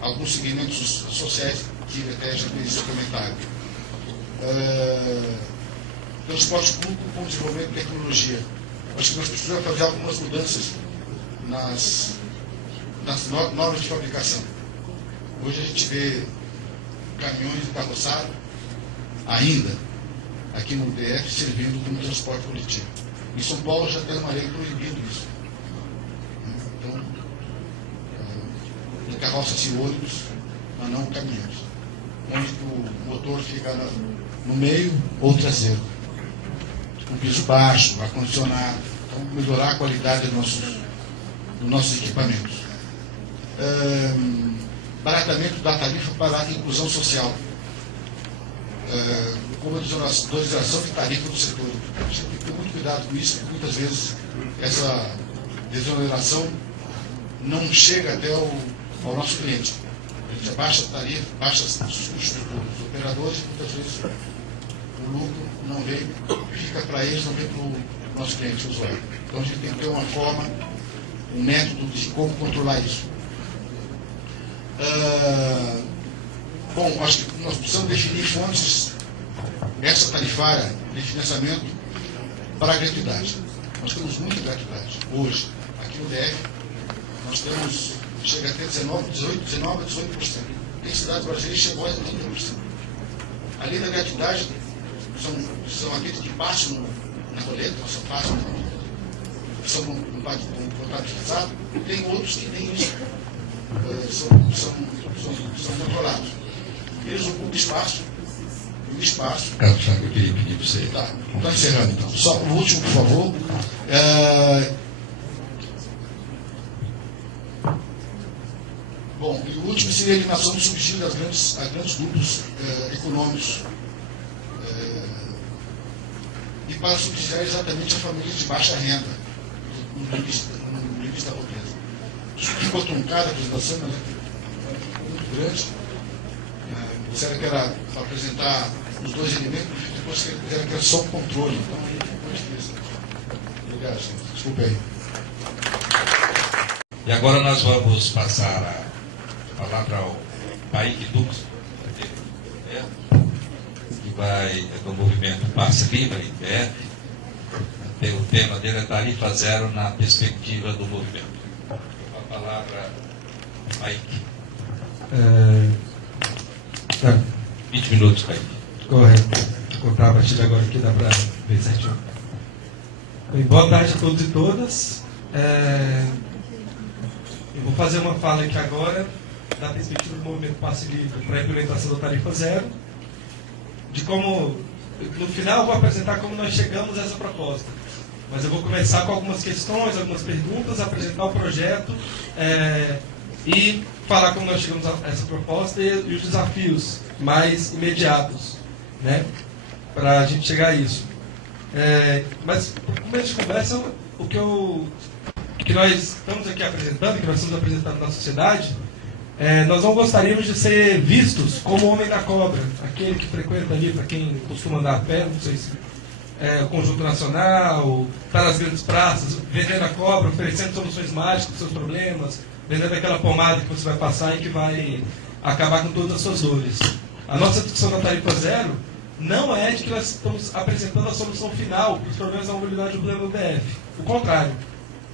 alguns segmentos sociais que até já tem seu comentário. Transporte público com desenvolvimento de tecnologia. Acho que nós precisamos fazer algumas mudanças nas normas de fabricação. Hoje a gente vê caminhões encarroçados, ainda, aqui no DF, servindo como transporte coletivo. Em São Paulo já tem uma lei proibindo isso. Então, encarroça-se ônibus, mas não caminhões. Onde o motor fica no meio ou traseiro. Com piso baixo, ar-condicionado. Então, melhorar a qualidade dos nossos equipamentos. Baratamento da tarifa para a inclusão social. Como a desoneração de tarifa do setor. A gente tem que ter muito cuidado com isso, porque muitas vezes essa desoneração não chega até ao nosso cliente. A gente abaixa a tarifa, baixa os custos dos operadores e muitas vezes o lucro não vem, fica para eles, não vem para o nosso cliente, o usuário. Então a gente tem que ter uma forma, um método de como controlar isso. Bom, acho que nós precisamos definir fontes essa tarifária de financiamento para a gratuidade. Nós temos muita gratuidade. Hoje, aqui no DF, nós temos, chega até 19 a 18%. Tem cidades brasileiras que chegou a 30%. A lei da gratuidade são aqueles que passam na roleta, são no contrato fixado, tem outros que nem isso. São controlados. Eles ocupam espaço. E o espaço. Carlos Chagas, eu queria pedir para você. Tá, estou encerrando então. Só o último, por favor. Bom, e o último seria a eliminação do subsídio a grandes grupos econômicos. E para subsidiar exatamente a família de baixa renda, no limite da pobreza. Ficou truncada a apresentação, mas é muito grande. Disseram que era para apresentar os dois elementos, depois disseram que era só o controle. Então, é difícil. Obrigado, gente. Desculpe aí. E agora nós vamos passar a palavra ao Paik Dux, que vai do movimento Passe Livre, IPF. O tema dele é tarifa zero na perspectiva do movimento. A palavra, Paik. 20 minutos, Paik. Correto. Vou contar a partir de agora aqui, dá para ver certinho. Bem, boa tarde a todos e todas. Eu vou fazer uma fala aqui agora da perspectiva do movimento Passe Livre para a implementação da tarifa zero, de como, no final, eu vou apresentar como nós chegamos a essa proposta. Mas eu vou começar com algumas questões, algumas perguntas, apresentar o projeto e falar como nós chegamos a essa proposta e os desafios mais imediatos, né, para a gente chegar a isso. Mas, para começo de conversa, o que nós estamos aqui apresentando, que nós estamos apresentando na sociedade, nós não gostaríamos de ser vistos como o homem da cobra, aquele que frequenta ali, para quem costuma andar a pé, não sei se o Conjunto Nacional, está nas grandes praças, vendendo a cobra, oferecendo soluções mágicas para os seus problemas, vendendo aquela pomada que você vai passar e que vai acabar com todas as suas dores. A nossa discussão da tarifa zero não é de que nós estamos apresentando a solução final para os problemas da mobilidade urbana do DF. O contrário.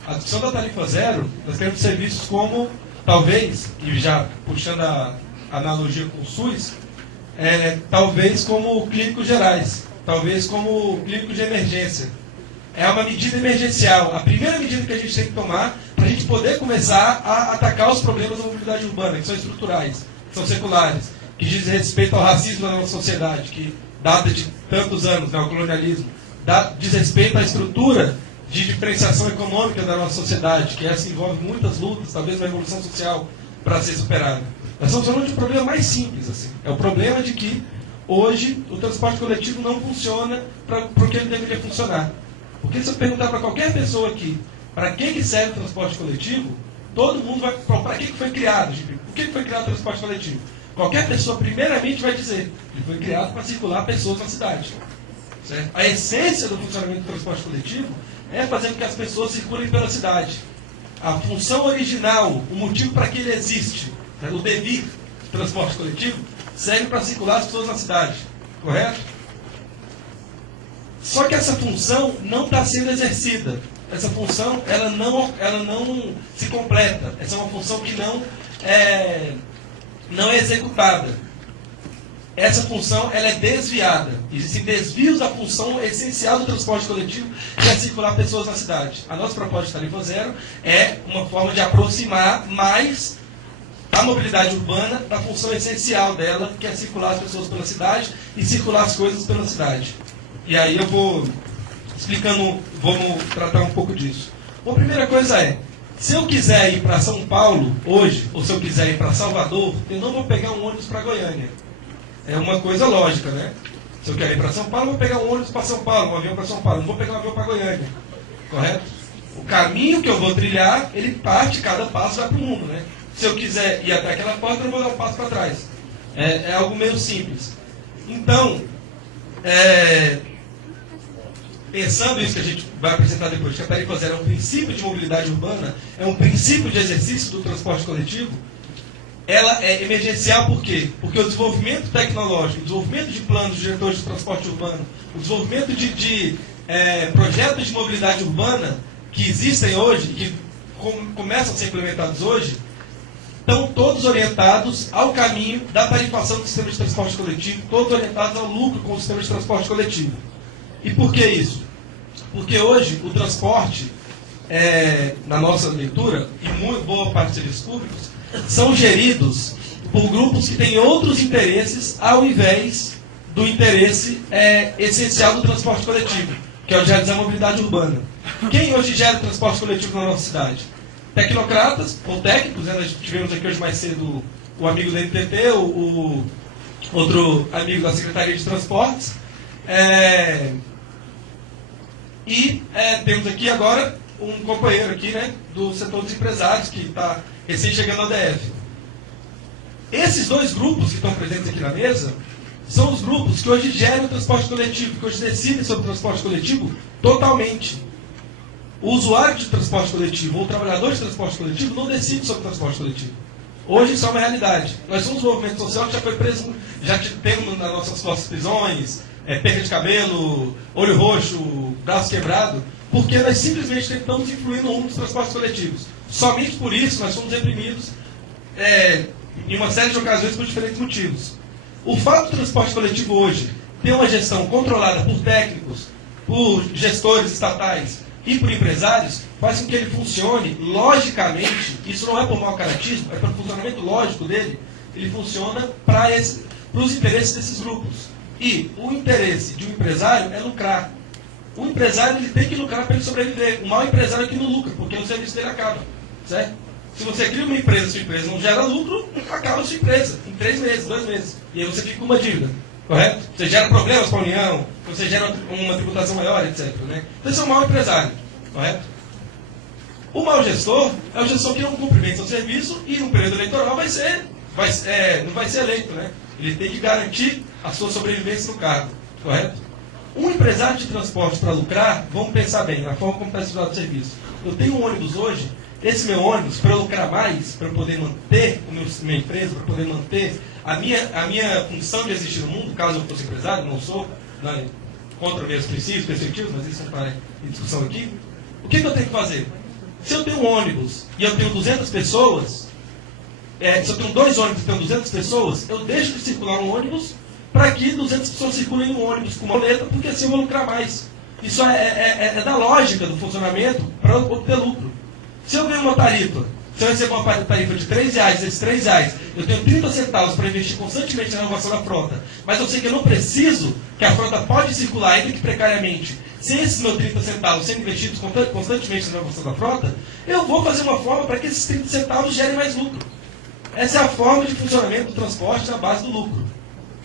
A discussão da tarifa zero, nós queremos ser vistos como, talvez, e já puxando a analogia com o SUS, talvez como clínicos gerais, talvez como clínico de emergência. É uma medida emergencial, a primeira medida que a gente tem que tomar para a gente poder começar a atacar os problemas da mobilidade urbana, que são estruturais, que são seculares, que dizem respeito ao racismo na nossa sociedade, que data de tantos anos, né, o colonialismo, diz respeito à estrutura de diferenciação econômica da nossa sociedade, que essa envolve muitas lutas, talvez uma revolução social para ser superada. Nós estamos falando de um problema mais simples, assim. É o problema de que hoje o transporte coletivo não funciona para o que ele deveria funcionar. Porque se eu perguntar para qualquer pessoa aqui, para que serve o transporte coletivo, todo mundo vai falar, para que foi criado? Por que foi criado o transporte coletivo? Qualquer pessoa, primeiramente, vai dizer, ele foi criado para circular pessoas na cidade. Certo? A essência do funcionamento do transporte coletivo é fazer com que as pessoas circulem pela cidade. A função original, o motivo para que ele existe, né, o devir do transporte coletivo, serve para circular as pessoas na cidade. Correto? Só que essa função não está sendo exercida. Essa função ela não se completa. Essa é uma função que não é executada. Essa função ela é desviada. Existem desvios da função essencial do transporte coletivo, que é circular pessoas na cidade. A nossa proposta de tarifa zero é uma forma de aproximar mais a mobilidade urbana da função essencial dela, que é circular as pessoas pela cidade e circular as coisas pela cidade. E aí eu vou explicando, vamos tratar um pouco disso. Bom, a primeira coisa é, se eu quiser ir para São Paulo hoje, ou se eu quiser ir para Salvador, eu não vou pegar um ônibus para Goiânia. É uma coisa lógica, né? Se eu quero ir para São Paulo, eu vou pegar um ônibus para São Paulo, um avião para São Paulo. Não vou pegar um avião para Goiânia. Correto? O caminho que eu vou trilhar, ele parte, cada passo vai para o mundo, né? Se eu quiser ir até aquela porta, eu vou dar um passo para trás. É algo meio simples. Então, pensando isso que a gente vai apresentar depois, que a tarifa zero é um princípio de mobilidade urbana, é um princípio de exercício do transporte coletivo, ela é emergencial por quê? Porque o desenvolvimento tecnológico, o desenvolvimento de planos diretores de transporte urbano, o desenvolvimento de projetos de mobilidade urbana que existem hoje, que começam a ser implementados hoje, estão todos orientados ao caminho da tarifação do sistema de transporte coletivo, todos orientados ao lucro com o sistema de transporte coletivo. E por que isso? Porque hoje o transporte, na nossa leitura, e muito boa parte dos serviços públicos, são geridos por grupos que têm outros interesses ao invés do interesse essencial do transporte coletivo, que é o de realizar a mobilidade urbana. Quem hoje gera o transporte coletivo na nossa cidade? Tecnocratas, ou técnicos, né? Nós tivemos aqui hoje mais cedo o amigo da NTT, o outro amigo da Secretaria de Transportes, e temos aqui agora um companheiro aqui, né, do setor dos empresários, que está recém chegando ao DF. Esses dois grupos que estão presentes aqui na mesa são os grupos que hoje geram o transporte coletivo, que hoje decidem sobre o transporte coletivo totalmente. O usuário de transporte coletivo ou o trabalhador de transporte coletivo não decide sobre o transporte coletivo. Hoje isso é uma realidade. Nós somos um movimento social que já foi preso, já temos nas nossas prisões, perda de cabelo, olho roxo, braço quebrado, porque nós simplesmente tentamos influir no mundo dos transportes coletivos. Somente por isso nós fomos reprimidos em uma série de ocasiões por diferentes motivos. O fato do transporte coletivo hoje ter uma gestão controlada por técnicos, por gestores estatais, e por empresários, faz com que ele funcione logicamente. Isso não é por mau caratismo, é pelo funcionamento lógico dele. Ele funciona para os interesses desses grupos. E o interesse de um empresário é lucrar. O empresário ele tem que lucrar para ele sobreviver. O mau empresário é que não lucra, porque o serviço dele acaba. Certo? Se você cria uma empresa, sua empresa não gera lucro, acaba a sua empresa em 3 meses, 2 meses. E aí você fica com uma dívida. Correto? Você gera problemas para a União, você gera uma tributação maior, etc. Né? Então, esse é um mau empresário. Correto? O mau gestor é o gestor que não cumpre bem seu serviço e no período eleitoral não vai ser eleito. Né? Ele tem que garantir a sua sobrevivência no cargo. Correto? Um empresário de transporte para lucrar, vamos pensar bem, na forma como está estruturado o serviço. Eu tenho um ônibus hoje, esse meu ônibus, para eu lucrar mais, para eu poder manter minha empresa, para poder manter a minha função de existir no mundo, caso eu fosse empresário, não sou, né, contra meus princípios, perspectivas, mas isso não está em discussão aqui. O que eu tenho que fazer? Se eu tenho um ônibus e eu tenho 200 pessoas, se eu tenho 2 ônibus e tenho 200 pessoas, eu deixo de circular um ônibus para que 200 pessoas circulem em um ônibus com uma boleta, porque assim eu vou lucrar mais. Isso é da lógica do funcionamento para obter lucro. Se eu ganho uma tarifa, se eu recebo uma tarifa de R$3, esses R$3, eu tenho 30 centavos para investir constantemente na renovação da frota, mas eu sei que eu não preciso, que a frota pode circular, ainda que precariamente, se esses meus 30 centavos serem investidos constantemente na renovação da frota, eu vou fazer uma forma para que esses 30 centavos gerem mais lucro. Essa é a forma de funcionamento do transporte na base do lucro.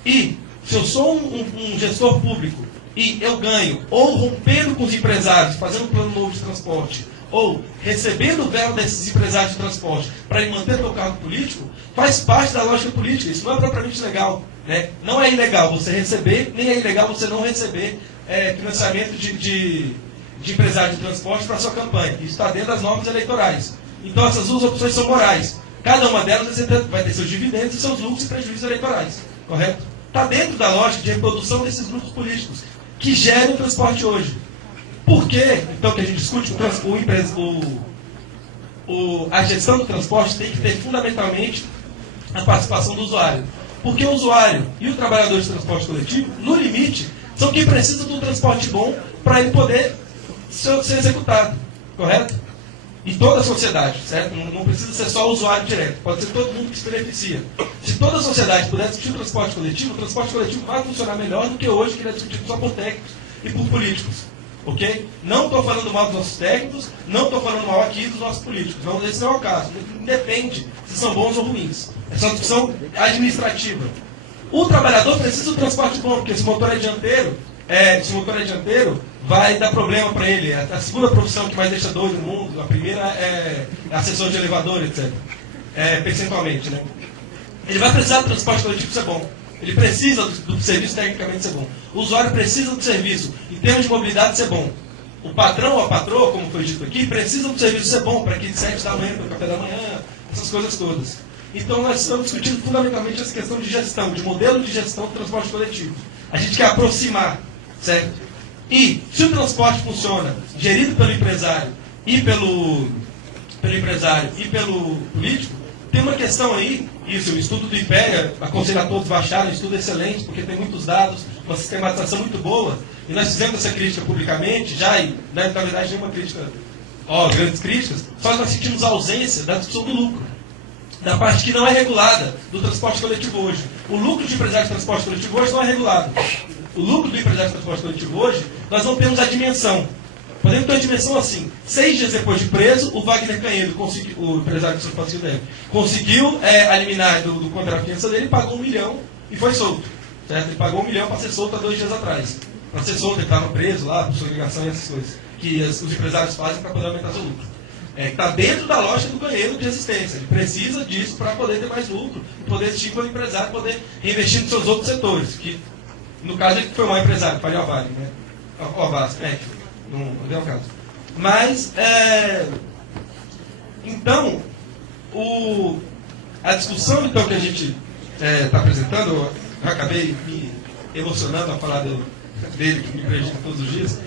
E, se eu sou um gestor público e eu ganho, ou rompendo com os empresários, fazendo um plano novo de transporte, ou recebendo o verbo desses empresários de transporte para manter o cargo político, faz parte da lógica política. Isso não é propriamente legal. Né? Não é ilegal você receber, nem é ilegal você não receber financiamento de empresário de transporte para a sua campanha. Isso está dentro das normas eleitorais. Então essas 2 opções são morais. Cada uma delas vai ter seus dividendos e seus lucros e prejuízos eleitorais. Correto? Está dentro da lógica de reprodução desses grupos políticos que gerem o transporte hoje. Por que, então, que a gente discute a gestão do transporte tem que ter fundamentalmente a participação do usuário? Porque o usuário e o trabalhador de transporte coletivo, no limite, são quem precisa de um transporte bom para ele poder ser executado. Correto? Em toda a sociedade, certo? Não precisa ser só o usuário direto, pode ser todo mundo que se beneficia. Se toda a sociedade pudesse discutir o transporte coletivo vai funcionar melhor do que hoje, que ele é discutido só por técnicos e por políticos. Ok? Não estou falando mal dos nossos técnicos, não estou falando mal aqui dos nossos políticos. Não, esse não é o caso. Depende se são bons ou ruins. Essa é uma discussão administrativa. O trabalhador precisa do transporte bom, porque se o motor é dianteiro, vai dar problema para ele. É a segunda profissão que mais deixa doido no mundo. A primeira é assessor de elevador, etc. Percentualmente, né? Ele vai precisar do transporte coletivo ser bom. Ele precisa do serviço tecnicamente ser bom. O usuário precisa do serviço, em termos de mobilidade, ser bom. O patrão ou a patroa, como foi dito aqui, precisa do serviço ser bom, para que de 7 da manhã para o café da manhã, essas coisas todas. Então nós estamos discutindo fundamentalmente essa questão de gestão, de modelo de gestão do transporte coletivo. A gente quer aproximar, certo? E se o transporte funciona, gerido pelo empresário e pelo político, tem uma questão aí, isso, o estudo do IPEA, aconselho a todos baixarem, um estudo excelente, porque tem muitos dados, uma sistematização muito boa, e nós fizemos essa crítica publicamente, já, e na verdade nenhuma crítica, grandes críticas, só que nós sentimos a ausência da discussão do lucro, da parte que não é regulada do transporte coletivo hoje. O lucro de empresário de transporte coletivo hoje não é regulado. O lucro do empresário de transporte coletivo hoje, nós não temos a dimensão. Podemos ter uma dimensão assim. 6 dias depois de preso, o Wagner Canhedo, o empresário de transporte coletivo, conseguiu eliminar do contrato de fiança dele, pagou 1 milhão e foi solto. Certo? Ele pagou 1 milhão para ser solto há 2 dias atrás. Para ser solto, ele estava preso lá, por sua ligação e essas coisas. Que os empresários fazem para poder aumentar seu lucro. Está dentro da lógica do Canhedo de existência. Ele precisa disso para poder ter mais lucro, poder estimular o empresário, poder reinvestir nos seus outros setores. Que, no caso, ele foi um mau empresário, faria o Vale, né? O Avaz, não é o caso. Mas, então, a discussão então, que a gente está apresentando, eu acabei me emocionando a falar dele, que me prejudica todos os dias.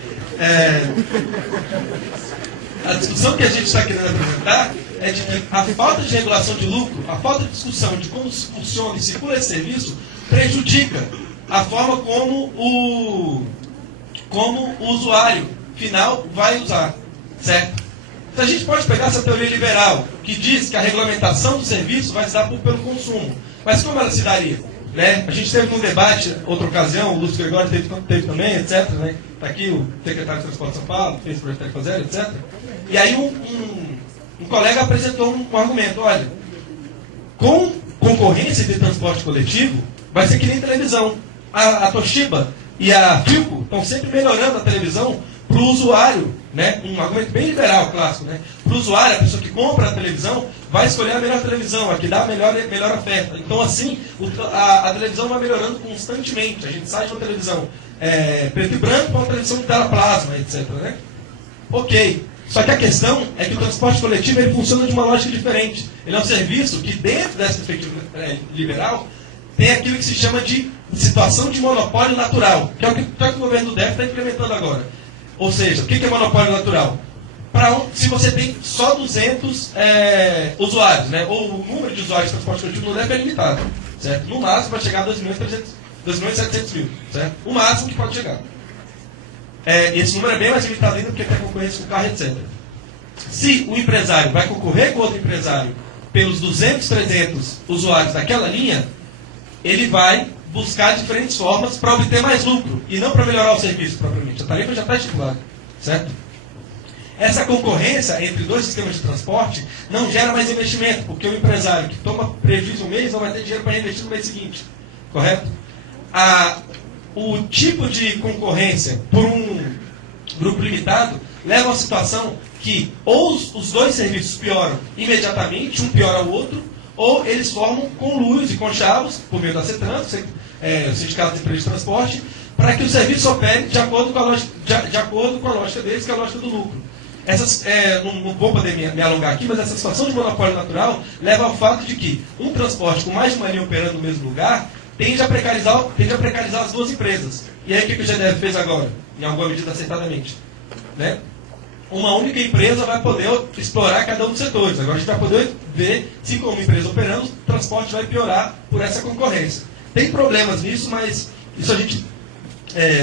A discussão que a gente está querendo apresentar é de que a falta de regulação de lucro, a falta de discussão de como funciona e circula esse serviço, prejudica a forma como o usuário final vai usar, certo? Então a gente pode pegar essa teoria liberal, que diz que a regulamentação do serviço vai se dar pelo consumo. Mas como ela se daria? Né? A gente teve um debate, outra ocasião, o Lúcio Gregório teve também, etc. Né? Está aqui o secretário de Transporte de São Paulo, fez o projeto Tarifa Zero, etc. E aí um colega apresentou um argumento, olha, com concorrência de transporte coletivo, vai ser que nem televisão. A Toshiba e a Philco estão sempre melhorando a televisão para o usuário, né? Um argumento bem liberal, clássico, né? Para o usuário, a pessoa que compra a televisão, vai escolher a melhor televisão, a que dá a melhor oferta. Então, assim, a televisão vai melhorando constantemente. A gente sai de uma televisão preto e branco para uma televisão de tela plasma, etc. Né? Ok. Só que a questão é que o transporte coletivo ele funciona de uma lógica diferente. Ele é um serviço que, dentro dessa perspectiva liberal, tem aquilo que se chama de situação de monopólio natural, que é o que o governo do DF está implementando agora. Ou seja, o que é monopólio natural? Se você tem só 200 usuários, né? Ou o número de usuários de transporte coletivo no DF é limitado, certo? No máximo vai chegar a 2.700.000, certo? O máximo que pode chegar. Esse número é bem mais limitado ainda porque tem concorrência com o carro, etc. Se o empresário vai concorrer com outro empresário pelos 200, 300 usuários daquela linha, ele vai buscar diferentes formas para obter mais lucro e não para melhorar o serviço propriamente. A tarifa já está estipulada, certo? Essa concorrência entre dois sistemas de transporte não gera mais investimento, porque o empresário que toma prejuízo um mês não vai ter dinheiro para investir no mês seguinte, correto? O tipo de concorrência por um grupo limitado leva a uma situação que ou os dois serviços pioram imediatamente, um piora o outro, ou eles formam conluios e conchavos, por meio da CETRAN, o Sindicato de Empresas de Transporte, para que o serviço opere de acordo com a lógica deles, que é a lógica do lucro. Não vou poder me alongar aqui, mas essa situação de monopólio natural leva ao fato de que um transporte com mais de uma linha operando no mesmo lugar tende a precarizar as duas empresas. E aí o que o GDF fez agora? Em alguma medida acertadamente. Né? Uma única empresa vai poder explorar cada um dos setores. Agora a gente vai poder ver se, como empresa operando, o transporte vai piorar por essa concorrência. Tem problemas nisso, mas isso a gente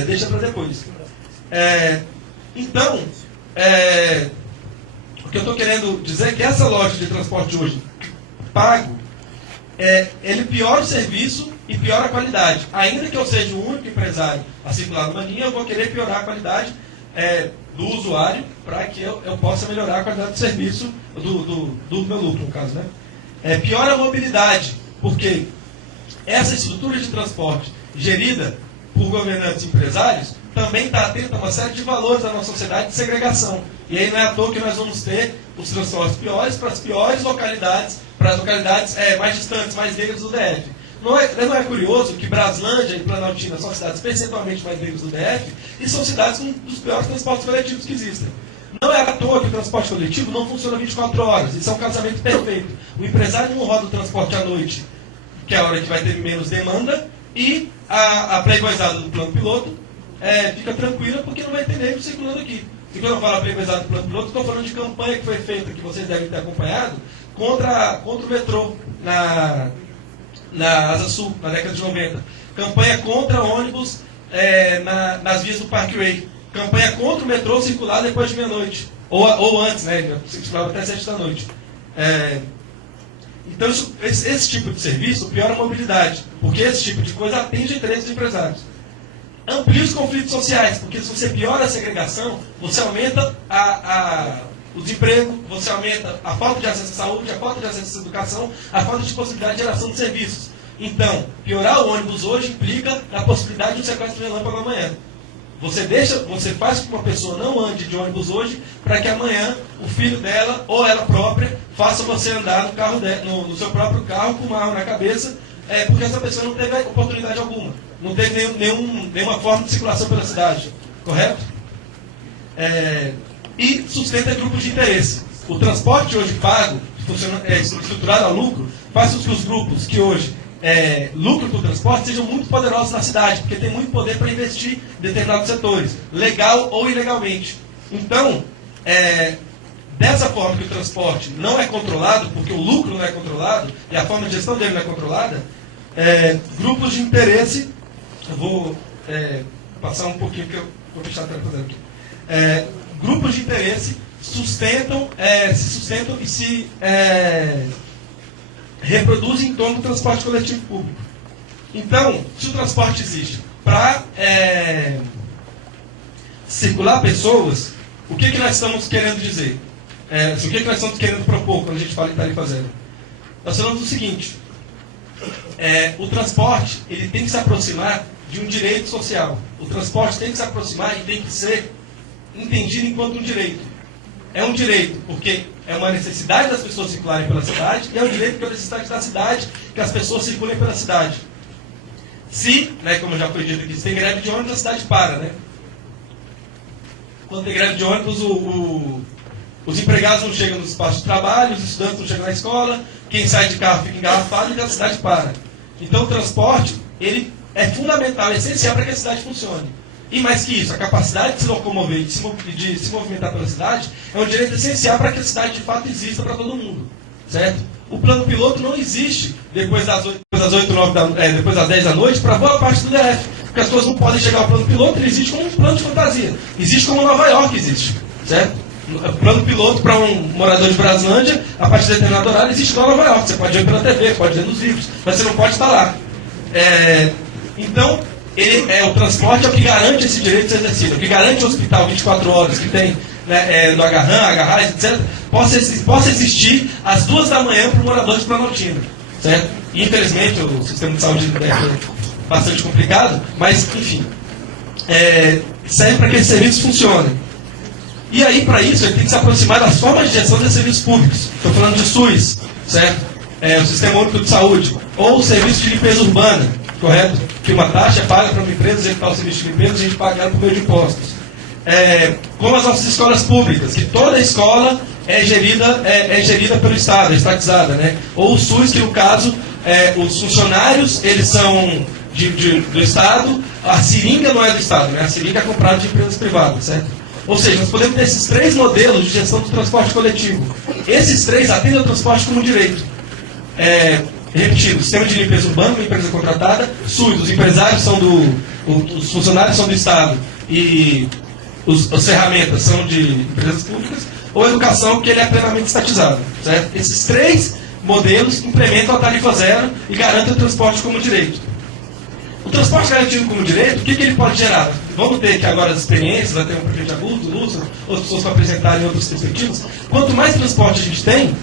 deixa para depois. Então, o que eu estou querendo dizer é que essa lógica de transporte hoje, pago, ele piora o serviço e piora a qualidade. Ainda que eu seja o único empresário a circular numa linha, eu vou querer piorar a qualidade do usuário para que eu possa melhorar a qualidade do serviço, do meu lucro, no caso. Né? Piora a mobilidade, porque essa estrutura de transporte gerida por governantes e empresários também está atenta a uma série de valores da nossa sociedade de segregação. E aí não é à toa que nós vamos ter os transportes piores para as piores localidades, para as localidades mais distantes, mais negras do DF. Não é curioso que Braslândia e Planaltina são cidades percentualmente mais negras do DF e são cidades com um dos piores transportes coletivos que existem. Não é à toa que o transporte coletivo não funciona 24 horas. Isso é um casamento perfeito. O empresário não roda o transporte à noite, que é a hora que vai ter menos demanda, e a playboyzada do plano piloto fica tranquila porque não vai ter negro circulando aqui. E quando eu falo playboyzada do plano piloto, estou falando de campanha que foi feita, que vocês devem ter acompanhado, contra o metrô na Asa Sul, na década de 90. Campanha contra ônibus nas vias do Parkway. Campanha contra o metrô circular depois de meia-noite. Ou antes, né? Circulava até 7 da noite. Então, esse tipo de serviço piora a mobilidade, porque esse tipo de coisa atende a interesses dos empresários. Amplia os conflitos sociais, porque se você piora a segregação, você aumenta o desemprego, você aumenta a falta de acesso à saúde, a falta de acesso à educação, a falta de possibilidade de geração de serviços. Então, piorar o ônibus hoje implica a possibilidade de um sequestro relâmpago amanhã. Você faz com que uma pessoa não ande de ônibus hoje, para que amanhã o filho dela ou ela própria faça você andar no carro no seu próprio carro com uma arma na cabeça, porque essa pessoa não teve oportunidade alguma. Não teve nenhuma forma de circulação pela cidade. Correto? E sustenta grupos de interesse. O transporte hoje pago, estruturado a lucro, faz com que os grupos que hoje lucram com o transporte sejam muito poderosos na cidade, porque tem muito poder para investir em determinados setores, legal ou ilegalmente. Então, dessa forma que o transporte não é controlado, porque o lucro não é controlado, e a forma de gestão dele não é controlada, grupos de interesse, eu vou passar um pouquinho, que eu vou deixar a tela fazendo aqui. grupos de interesse se sustentam e se reproduzem em torno do transporte coletivo público. Então, se o transporte existe para circular pessoas, o que nós estamos querendo dizer? O que nós estamos querendo propor quando a gente fala em tarifa zero? Nós falamos o seguinte: o transporte ele tem que se aproximar de um direito social. O transporte tem que se aproximar e tem que ser entendido enquanto um direito. É um direito porque é uma necessidade das pessoas circularem pela cidade, e é um direito porque é uma necessidade da cidade que as pessoas circulem pela cidade. Se, como já foi dito aqui, se tem greve de ônibus, a cidade para, né? Quando tem greve de ônibus, os empregados não chegam nos espaços de trabalho, os estudantes não chegam na escola, quem sai de carro fica engarrafado e a cidade para. Então o transporte, ele é fundamental, é essencial para que a cidade funcione. E mais que isso, a capacidade de se locomover e de se movimentar pela cidade é um direito essencial para que a cidade de fato exista para todo mundo. Certo? O plano piloto não existe depois das 10 da noite para boa parte do DF. Porque as pessoas não podem chegar ao plano piloto, ele existe como um plano de fantasia. Existe como Nova York existe. Certo? O plano piloto para um morador de Braslândia, a partir de determinado horário, existe igual Nova York. Você pode ver pela TV, pode ver nos livros, mas você não pode estar lá. Então, o transporte é o que garante esse direito de ser exercido, o que garante o hospital 24 horas que tem do Agarram, Agarrais, etc., possa existir às 2 da manhã para o morador de Planaltina. Certo? E, infelizmente, o sistema de saúde é bastante complicado, mas, enfim, serve para que esses serviços funcionem. E aí, para isso, ele tem que se aproximar das formas de gestão de serviços públicos. Estou falando de SUS, certo? O Sistema Único de Saúde, ou o serviço de limpeza urbana, correto? Que uma taxa é paga para uma empresa executar o serviço de limpeza, a gente paga ela por meio de impostos. Como as nossas escolas públicas, que toda escola é gerida pelo Estado, é estatizada, né? Ou o SUS, que no caso, os funcionários, eles são do Estado, a seringa não é do Estado, né? A seringa é comprada de empresas privadas, certo? Ou seja, nós podemos ter esses 3 modelos de gestão do transporte coletivo. Esses 3 atendem ao transporte como direito. Repetindo, sistema de limpeza urbana, uma empresa contratada, SUS, os empresários são os funcionários são do Estado e as ferramentas são de empresas públicas, ou educação, que ele é plenamente estatizado. Certo? Esses 3 modelos implementam a tarifa zero e garantem o transporte como direito. O transporte garantido como direito, o que ele pode gerar? Vamos ter aqui agora as experiências, vai ter um prefeito de Augusto, Lúcia, outras pessoas para apresentarem outras perspectivas. Quanto mais transporte a gente tem,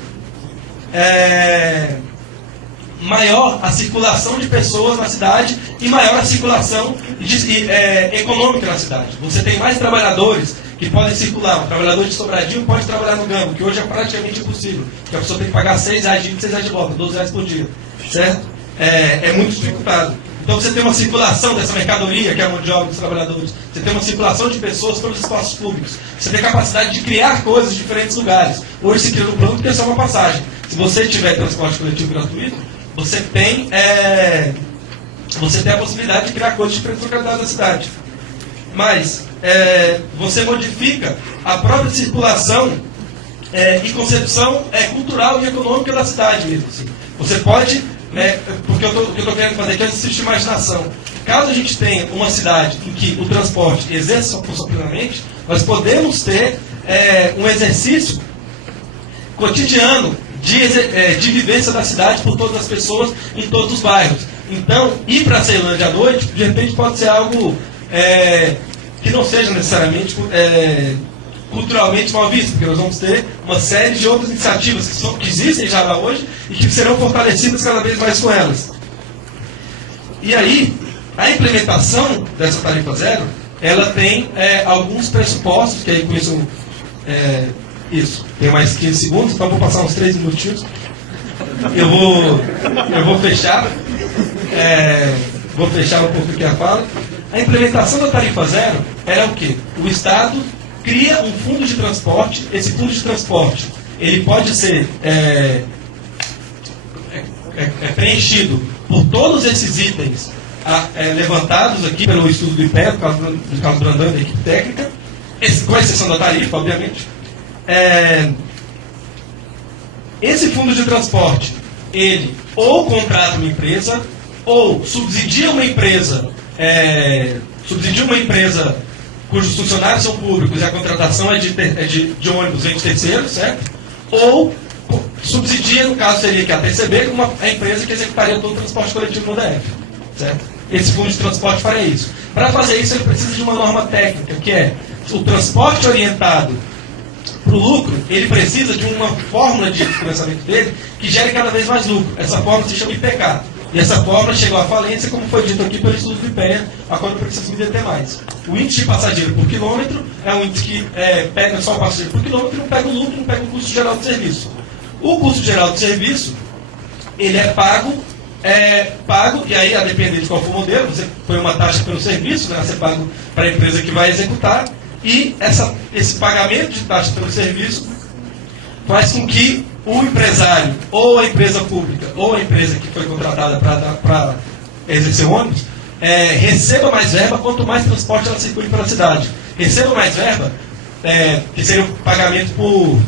maior a circulação de pessoas na cidade e maior a circulação econômica na cidade. Você tem mais trabalhadores que podem circular. Um trabalhador de Sobradinho pode trabalhar no Gambo, que hoje é praticamente impossível, porque a pessoa tem que pagar R$6 de ida e R$6 de volta, R$12 por dia. Certo? É muito dificultado. Então você tem uma circulação dessa mercadoria, que é a mão de obra dos trabalhadores. Você tem uma circulação de pessoas pelos espaços públicos. Você tem capacidade de criar coisas em diferentes lugares. Hoje se cria no plano porque é só uma passagem. Se você tiver transporte coletivo gratuito, você tem a possibilidade de criar coisas em diferentes localidades da cidade. Mas você modifica a própria circulação e concepção cultural e econômica da cidade mesmo. Assim. Você pode... porque o que eu estou querendo fazer aqui é um exercício de imaginação. Caso a gente tenha uma cidade em que o transporte exerça sua função plenamente, nós podemos ter um exercício cotidiano de vivência da cidade por todas as pessoas em todos os bairros. Então, ir para a Ceilândia à noite, de repente, pode ser algo que não seja necessariamente culturalmente mal visto, porque nós vamos ter uma série de outras iniciativas que existem já lá hoje e que serão fortalecidas cada vez mais com elas. E aí, a implementação dessa tarifa zero, ela tem alguns pressupostos, que aí com isso, tem mais 15 segundos, então vou passar uns 3 minutinhos. Eu vou fechar. Vou fechar um pouco aqui a fala. A implementação da tarifa zero era o quê? O Estado cria um fundo de transporte. Esse fundo de transporte ele pode ser preenchido por todos esses itens levantados aqui pelo estudo do IPE, do Carlos Brandão e da equipe técnica, com exceção da tarifa, obviamente. Esse fundo de transporte, ele ou contrata uma empresa, ou subsidia uma empresa cujos funcionários são públicos e a contratação é de ônibus vem de terceiros, certo? Ou subsidia, no caso seria que a TCB, como a empresa que executaria todo o transporte coletivo no DF, certo? Esse fundo de transporte faria isso. Para fazer isso, ele precisa de uma norma técnica, que é o transporte orientado para o lucro, ele precisa de uma fórmula de financiamento dele que gere cada vez mais lucro. Essa fórmula se chama IPK. E essa fórmula chegou à falência, como foi dito aqui pelo estudo do IPEA, a qual eu preciso me deter mais. O índice de passageiro por quilômetro é um índice que pega só o passageiro por quilômetro, não pega o lucro, não pega o custo geral do serviço. O custo geral do serviço, ele é pago, e aí, a depender de qual for o modelo, você põe uma taxa pelo serviço, né, você paga para a empresa que vai executar, e esse pagamento de taxa pelo serviço faz com que o empresário, ou a empresa pública, ou a empresa que foi contratada para exercer o ônibus, receba mais verba quanto mais transporte ela circule pela cidade. Receba mais verba, que seria o pagamento por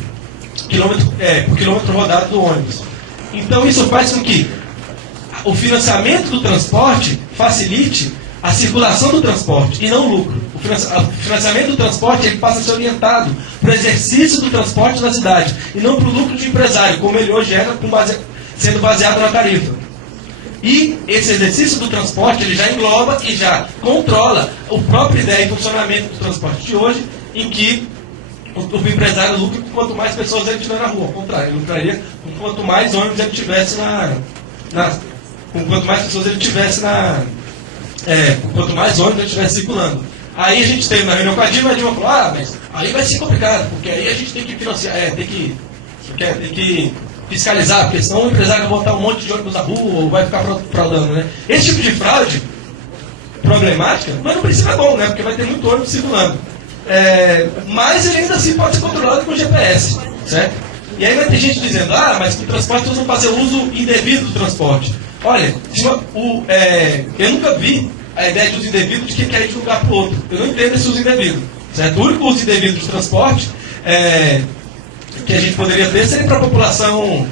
quilômetro rodado do ônibus. Então isso faz com que o financiamento do transporte facilite a circulação do transporte e não o lucro. O financiamento do transporte ele passa a ser orientado para o exercício do transporte na cidade e não para o lucro de empresário, como ele hoje era, sendo baseado na tarifa. E esse exercício do transporte ele já engloba e já controla a própria ideia e funcionamento do transporte de hoje, em que o empresário lucra quanto mais pessoas ele tiver na rua. Ao contrário, ele lucraria quanto mais ônibus ele tivesse quanto mais pessoas ele tivesse quanto mais ônibus ele estivesse circulando. Aí a gente teve na reunião com a Dilma falou, mas aí vai ser complicado, porque aí a gente tem que financiar, tem que fiscalizar, porque senão o empresário vai botar um monte de ônibus na rua ou vai ficar fraudando, né? Esse tipo de fraude problemática, mas no princípio é bom, né? Porque vai ter muito ônibus circulando. Mas ele ainda assim pode ser controlado com GPS, certo? E aí vai ter gente dizendo, mas o transporte nós vamos fazer uso indevido do transporte. Olha, eu nunca vi a ideia de uso indevido de que quer ir de um lugar para o outro. Eu não entendo esse uso indevido, certo? O único uso indevido de transporte que a gente poderia ter seria para a população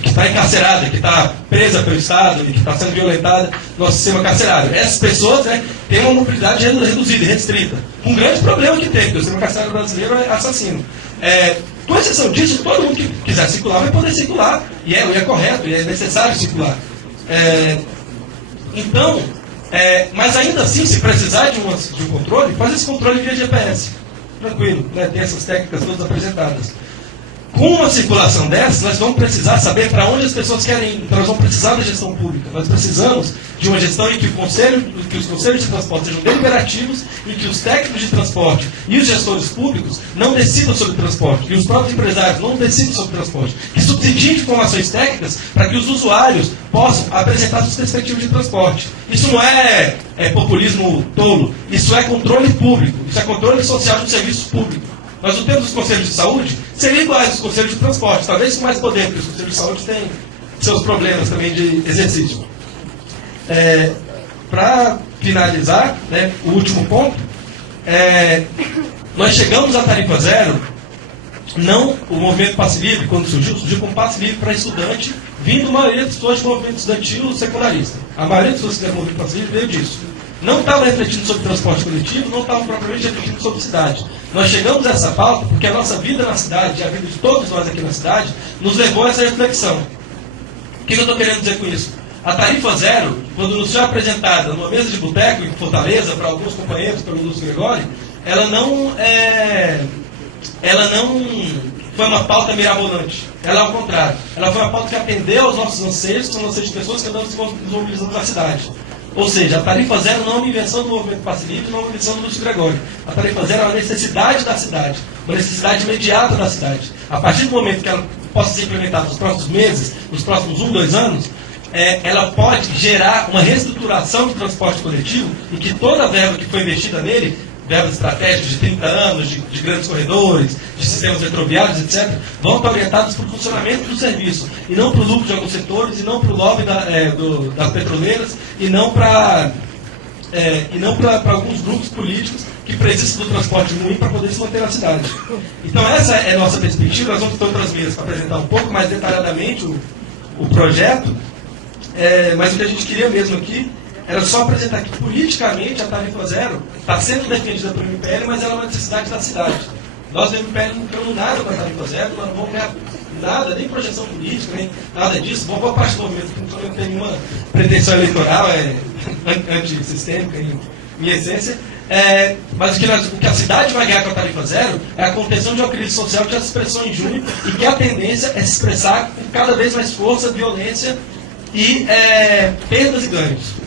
que está encarcerada, que está presa pelo Estado e que está sendo violentada no nosso sistema carcerário. Essas pessoas têm uma mobilidade reduzida e restrita. Um grande problema que tem, porque o sistema carcerário brasileiro é assassino. Com exceção disso, todo mundo que quiser circular vai poder circular, e é correto, e é necessário circular. Mas ainda assim, se precisar de um controle, faz esse controle via GPS. Tranquilo, né? Tem essas técnicas todas apresentadas. Com uma circulação dessas, nós vamos precisar saber para onde as pessoas querem ir. Então, nós vamos precisar da gestão pública. Nós precisamos de uma gestão em que os conselhos de transporte sejam deliberativos, em que os técnicos de transporte e os gestores públicos não decidam sobre o transporte, e os próprios empresários não decidam sobre o transporte, que subsidiem informações técnicas para que os usuários possam apresentar suas perspectivas de transporte. Isso não é populismo tolo, isso é controle público, isso é controle social de um serviço público. Nós não temos os conselhos de saúde, seriam iguais aos conselhos de transporte, talvez com mais poder, porque os conselhos de saúde têm seus problemas também de exercício. Para finalizar, o último ponto, nós chegamos à tarifa zero, o movimento Passe Livre, quando surgiu como Passe Livre para estudante, vindo a maioria das pessoas do movimento estudantil secundarista. A maioria das pessoas que fizeram o movimento Passe Livre veio disso. Não estava refletindo sobre transporte coletivo, não estava propriamente refletindo sobre cidade. Nós chegamos a essa pauta porque a nossa vida na cidade, e a vida de todos nós aqui na cidade, nos levou a essa reflexão. O que eu estou querendo dizer com isso? A tarifa zero, quando nos foi apresentada numa mesa de boteco em Fortaleza, para alguns companheiros, pelo Lúcio Gregório, ela não foi uma pauta mirabolante. Ela, ao contrário, ela foi uma pauta que atendeu aos nossos anseios, que são anseios de pessoas que andam se mobilizando na cidade. Ou seja, a tarifa zero não é uma invenção do movimento Passe Livre, não é uma invenção do Lúcio Gregório. A tarifa zero é uma necessidade da cidade, uma necessidade imediata da cidade. A partir do momento que ela possa ser implementada nos próximos meses, nos próximos 1, 2 anos, ela pode gerar uma reestruturação do transporte coletivo e que toda a verba que foi investida nele, verbas estratégicas de 30 anos, de grandes corredores, de sistemas metroviários, etc., vão estar orientados para o funcionamento do serviço, e não para o lucro de alguns setores, e não para o lobby das petroleiras, e não para alguns grupos políticos que precisam do transporte ruim para poder se manter na cidade. Então essa é a nossa perspectiva. Nós vamos ter outras mesas para apresentar um pouco mais detalhadamente o projeto, mas o que a gente queria mesmo aqui era só apresentar que politicamente a tarifa zero está sendo defendida pelo MPL, mas ela é uma necessidade da cidade. Nós do MPL não temos nada com a tarifa zero, nós não vamos ganhar nada, nem projeção política, nem nada disso. Boa parte do movimento que não tem nenhuma pretensão eleitoral, é antissistêmica em essência. Mas o que a cidade vai ganhar com a tarifa zero é a contenção de uma crise social que já se expressou em junho e que a tendência é se expressar com cada vez mais força, violência e perdas e ganhos.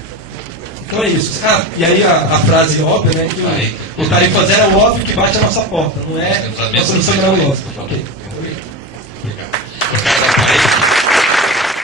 Então é isso. E aí a frase óbvia, né, que o tarifa zero é o óbvio que bate a nossa porta, não é a solução mirabolante. Okay.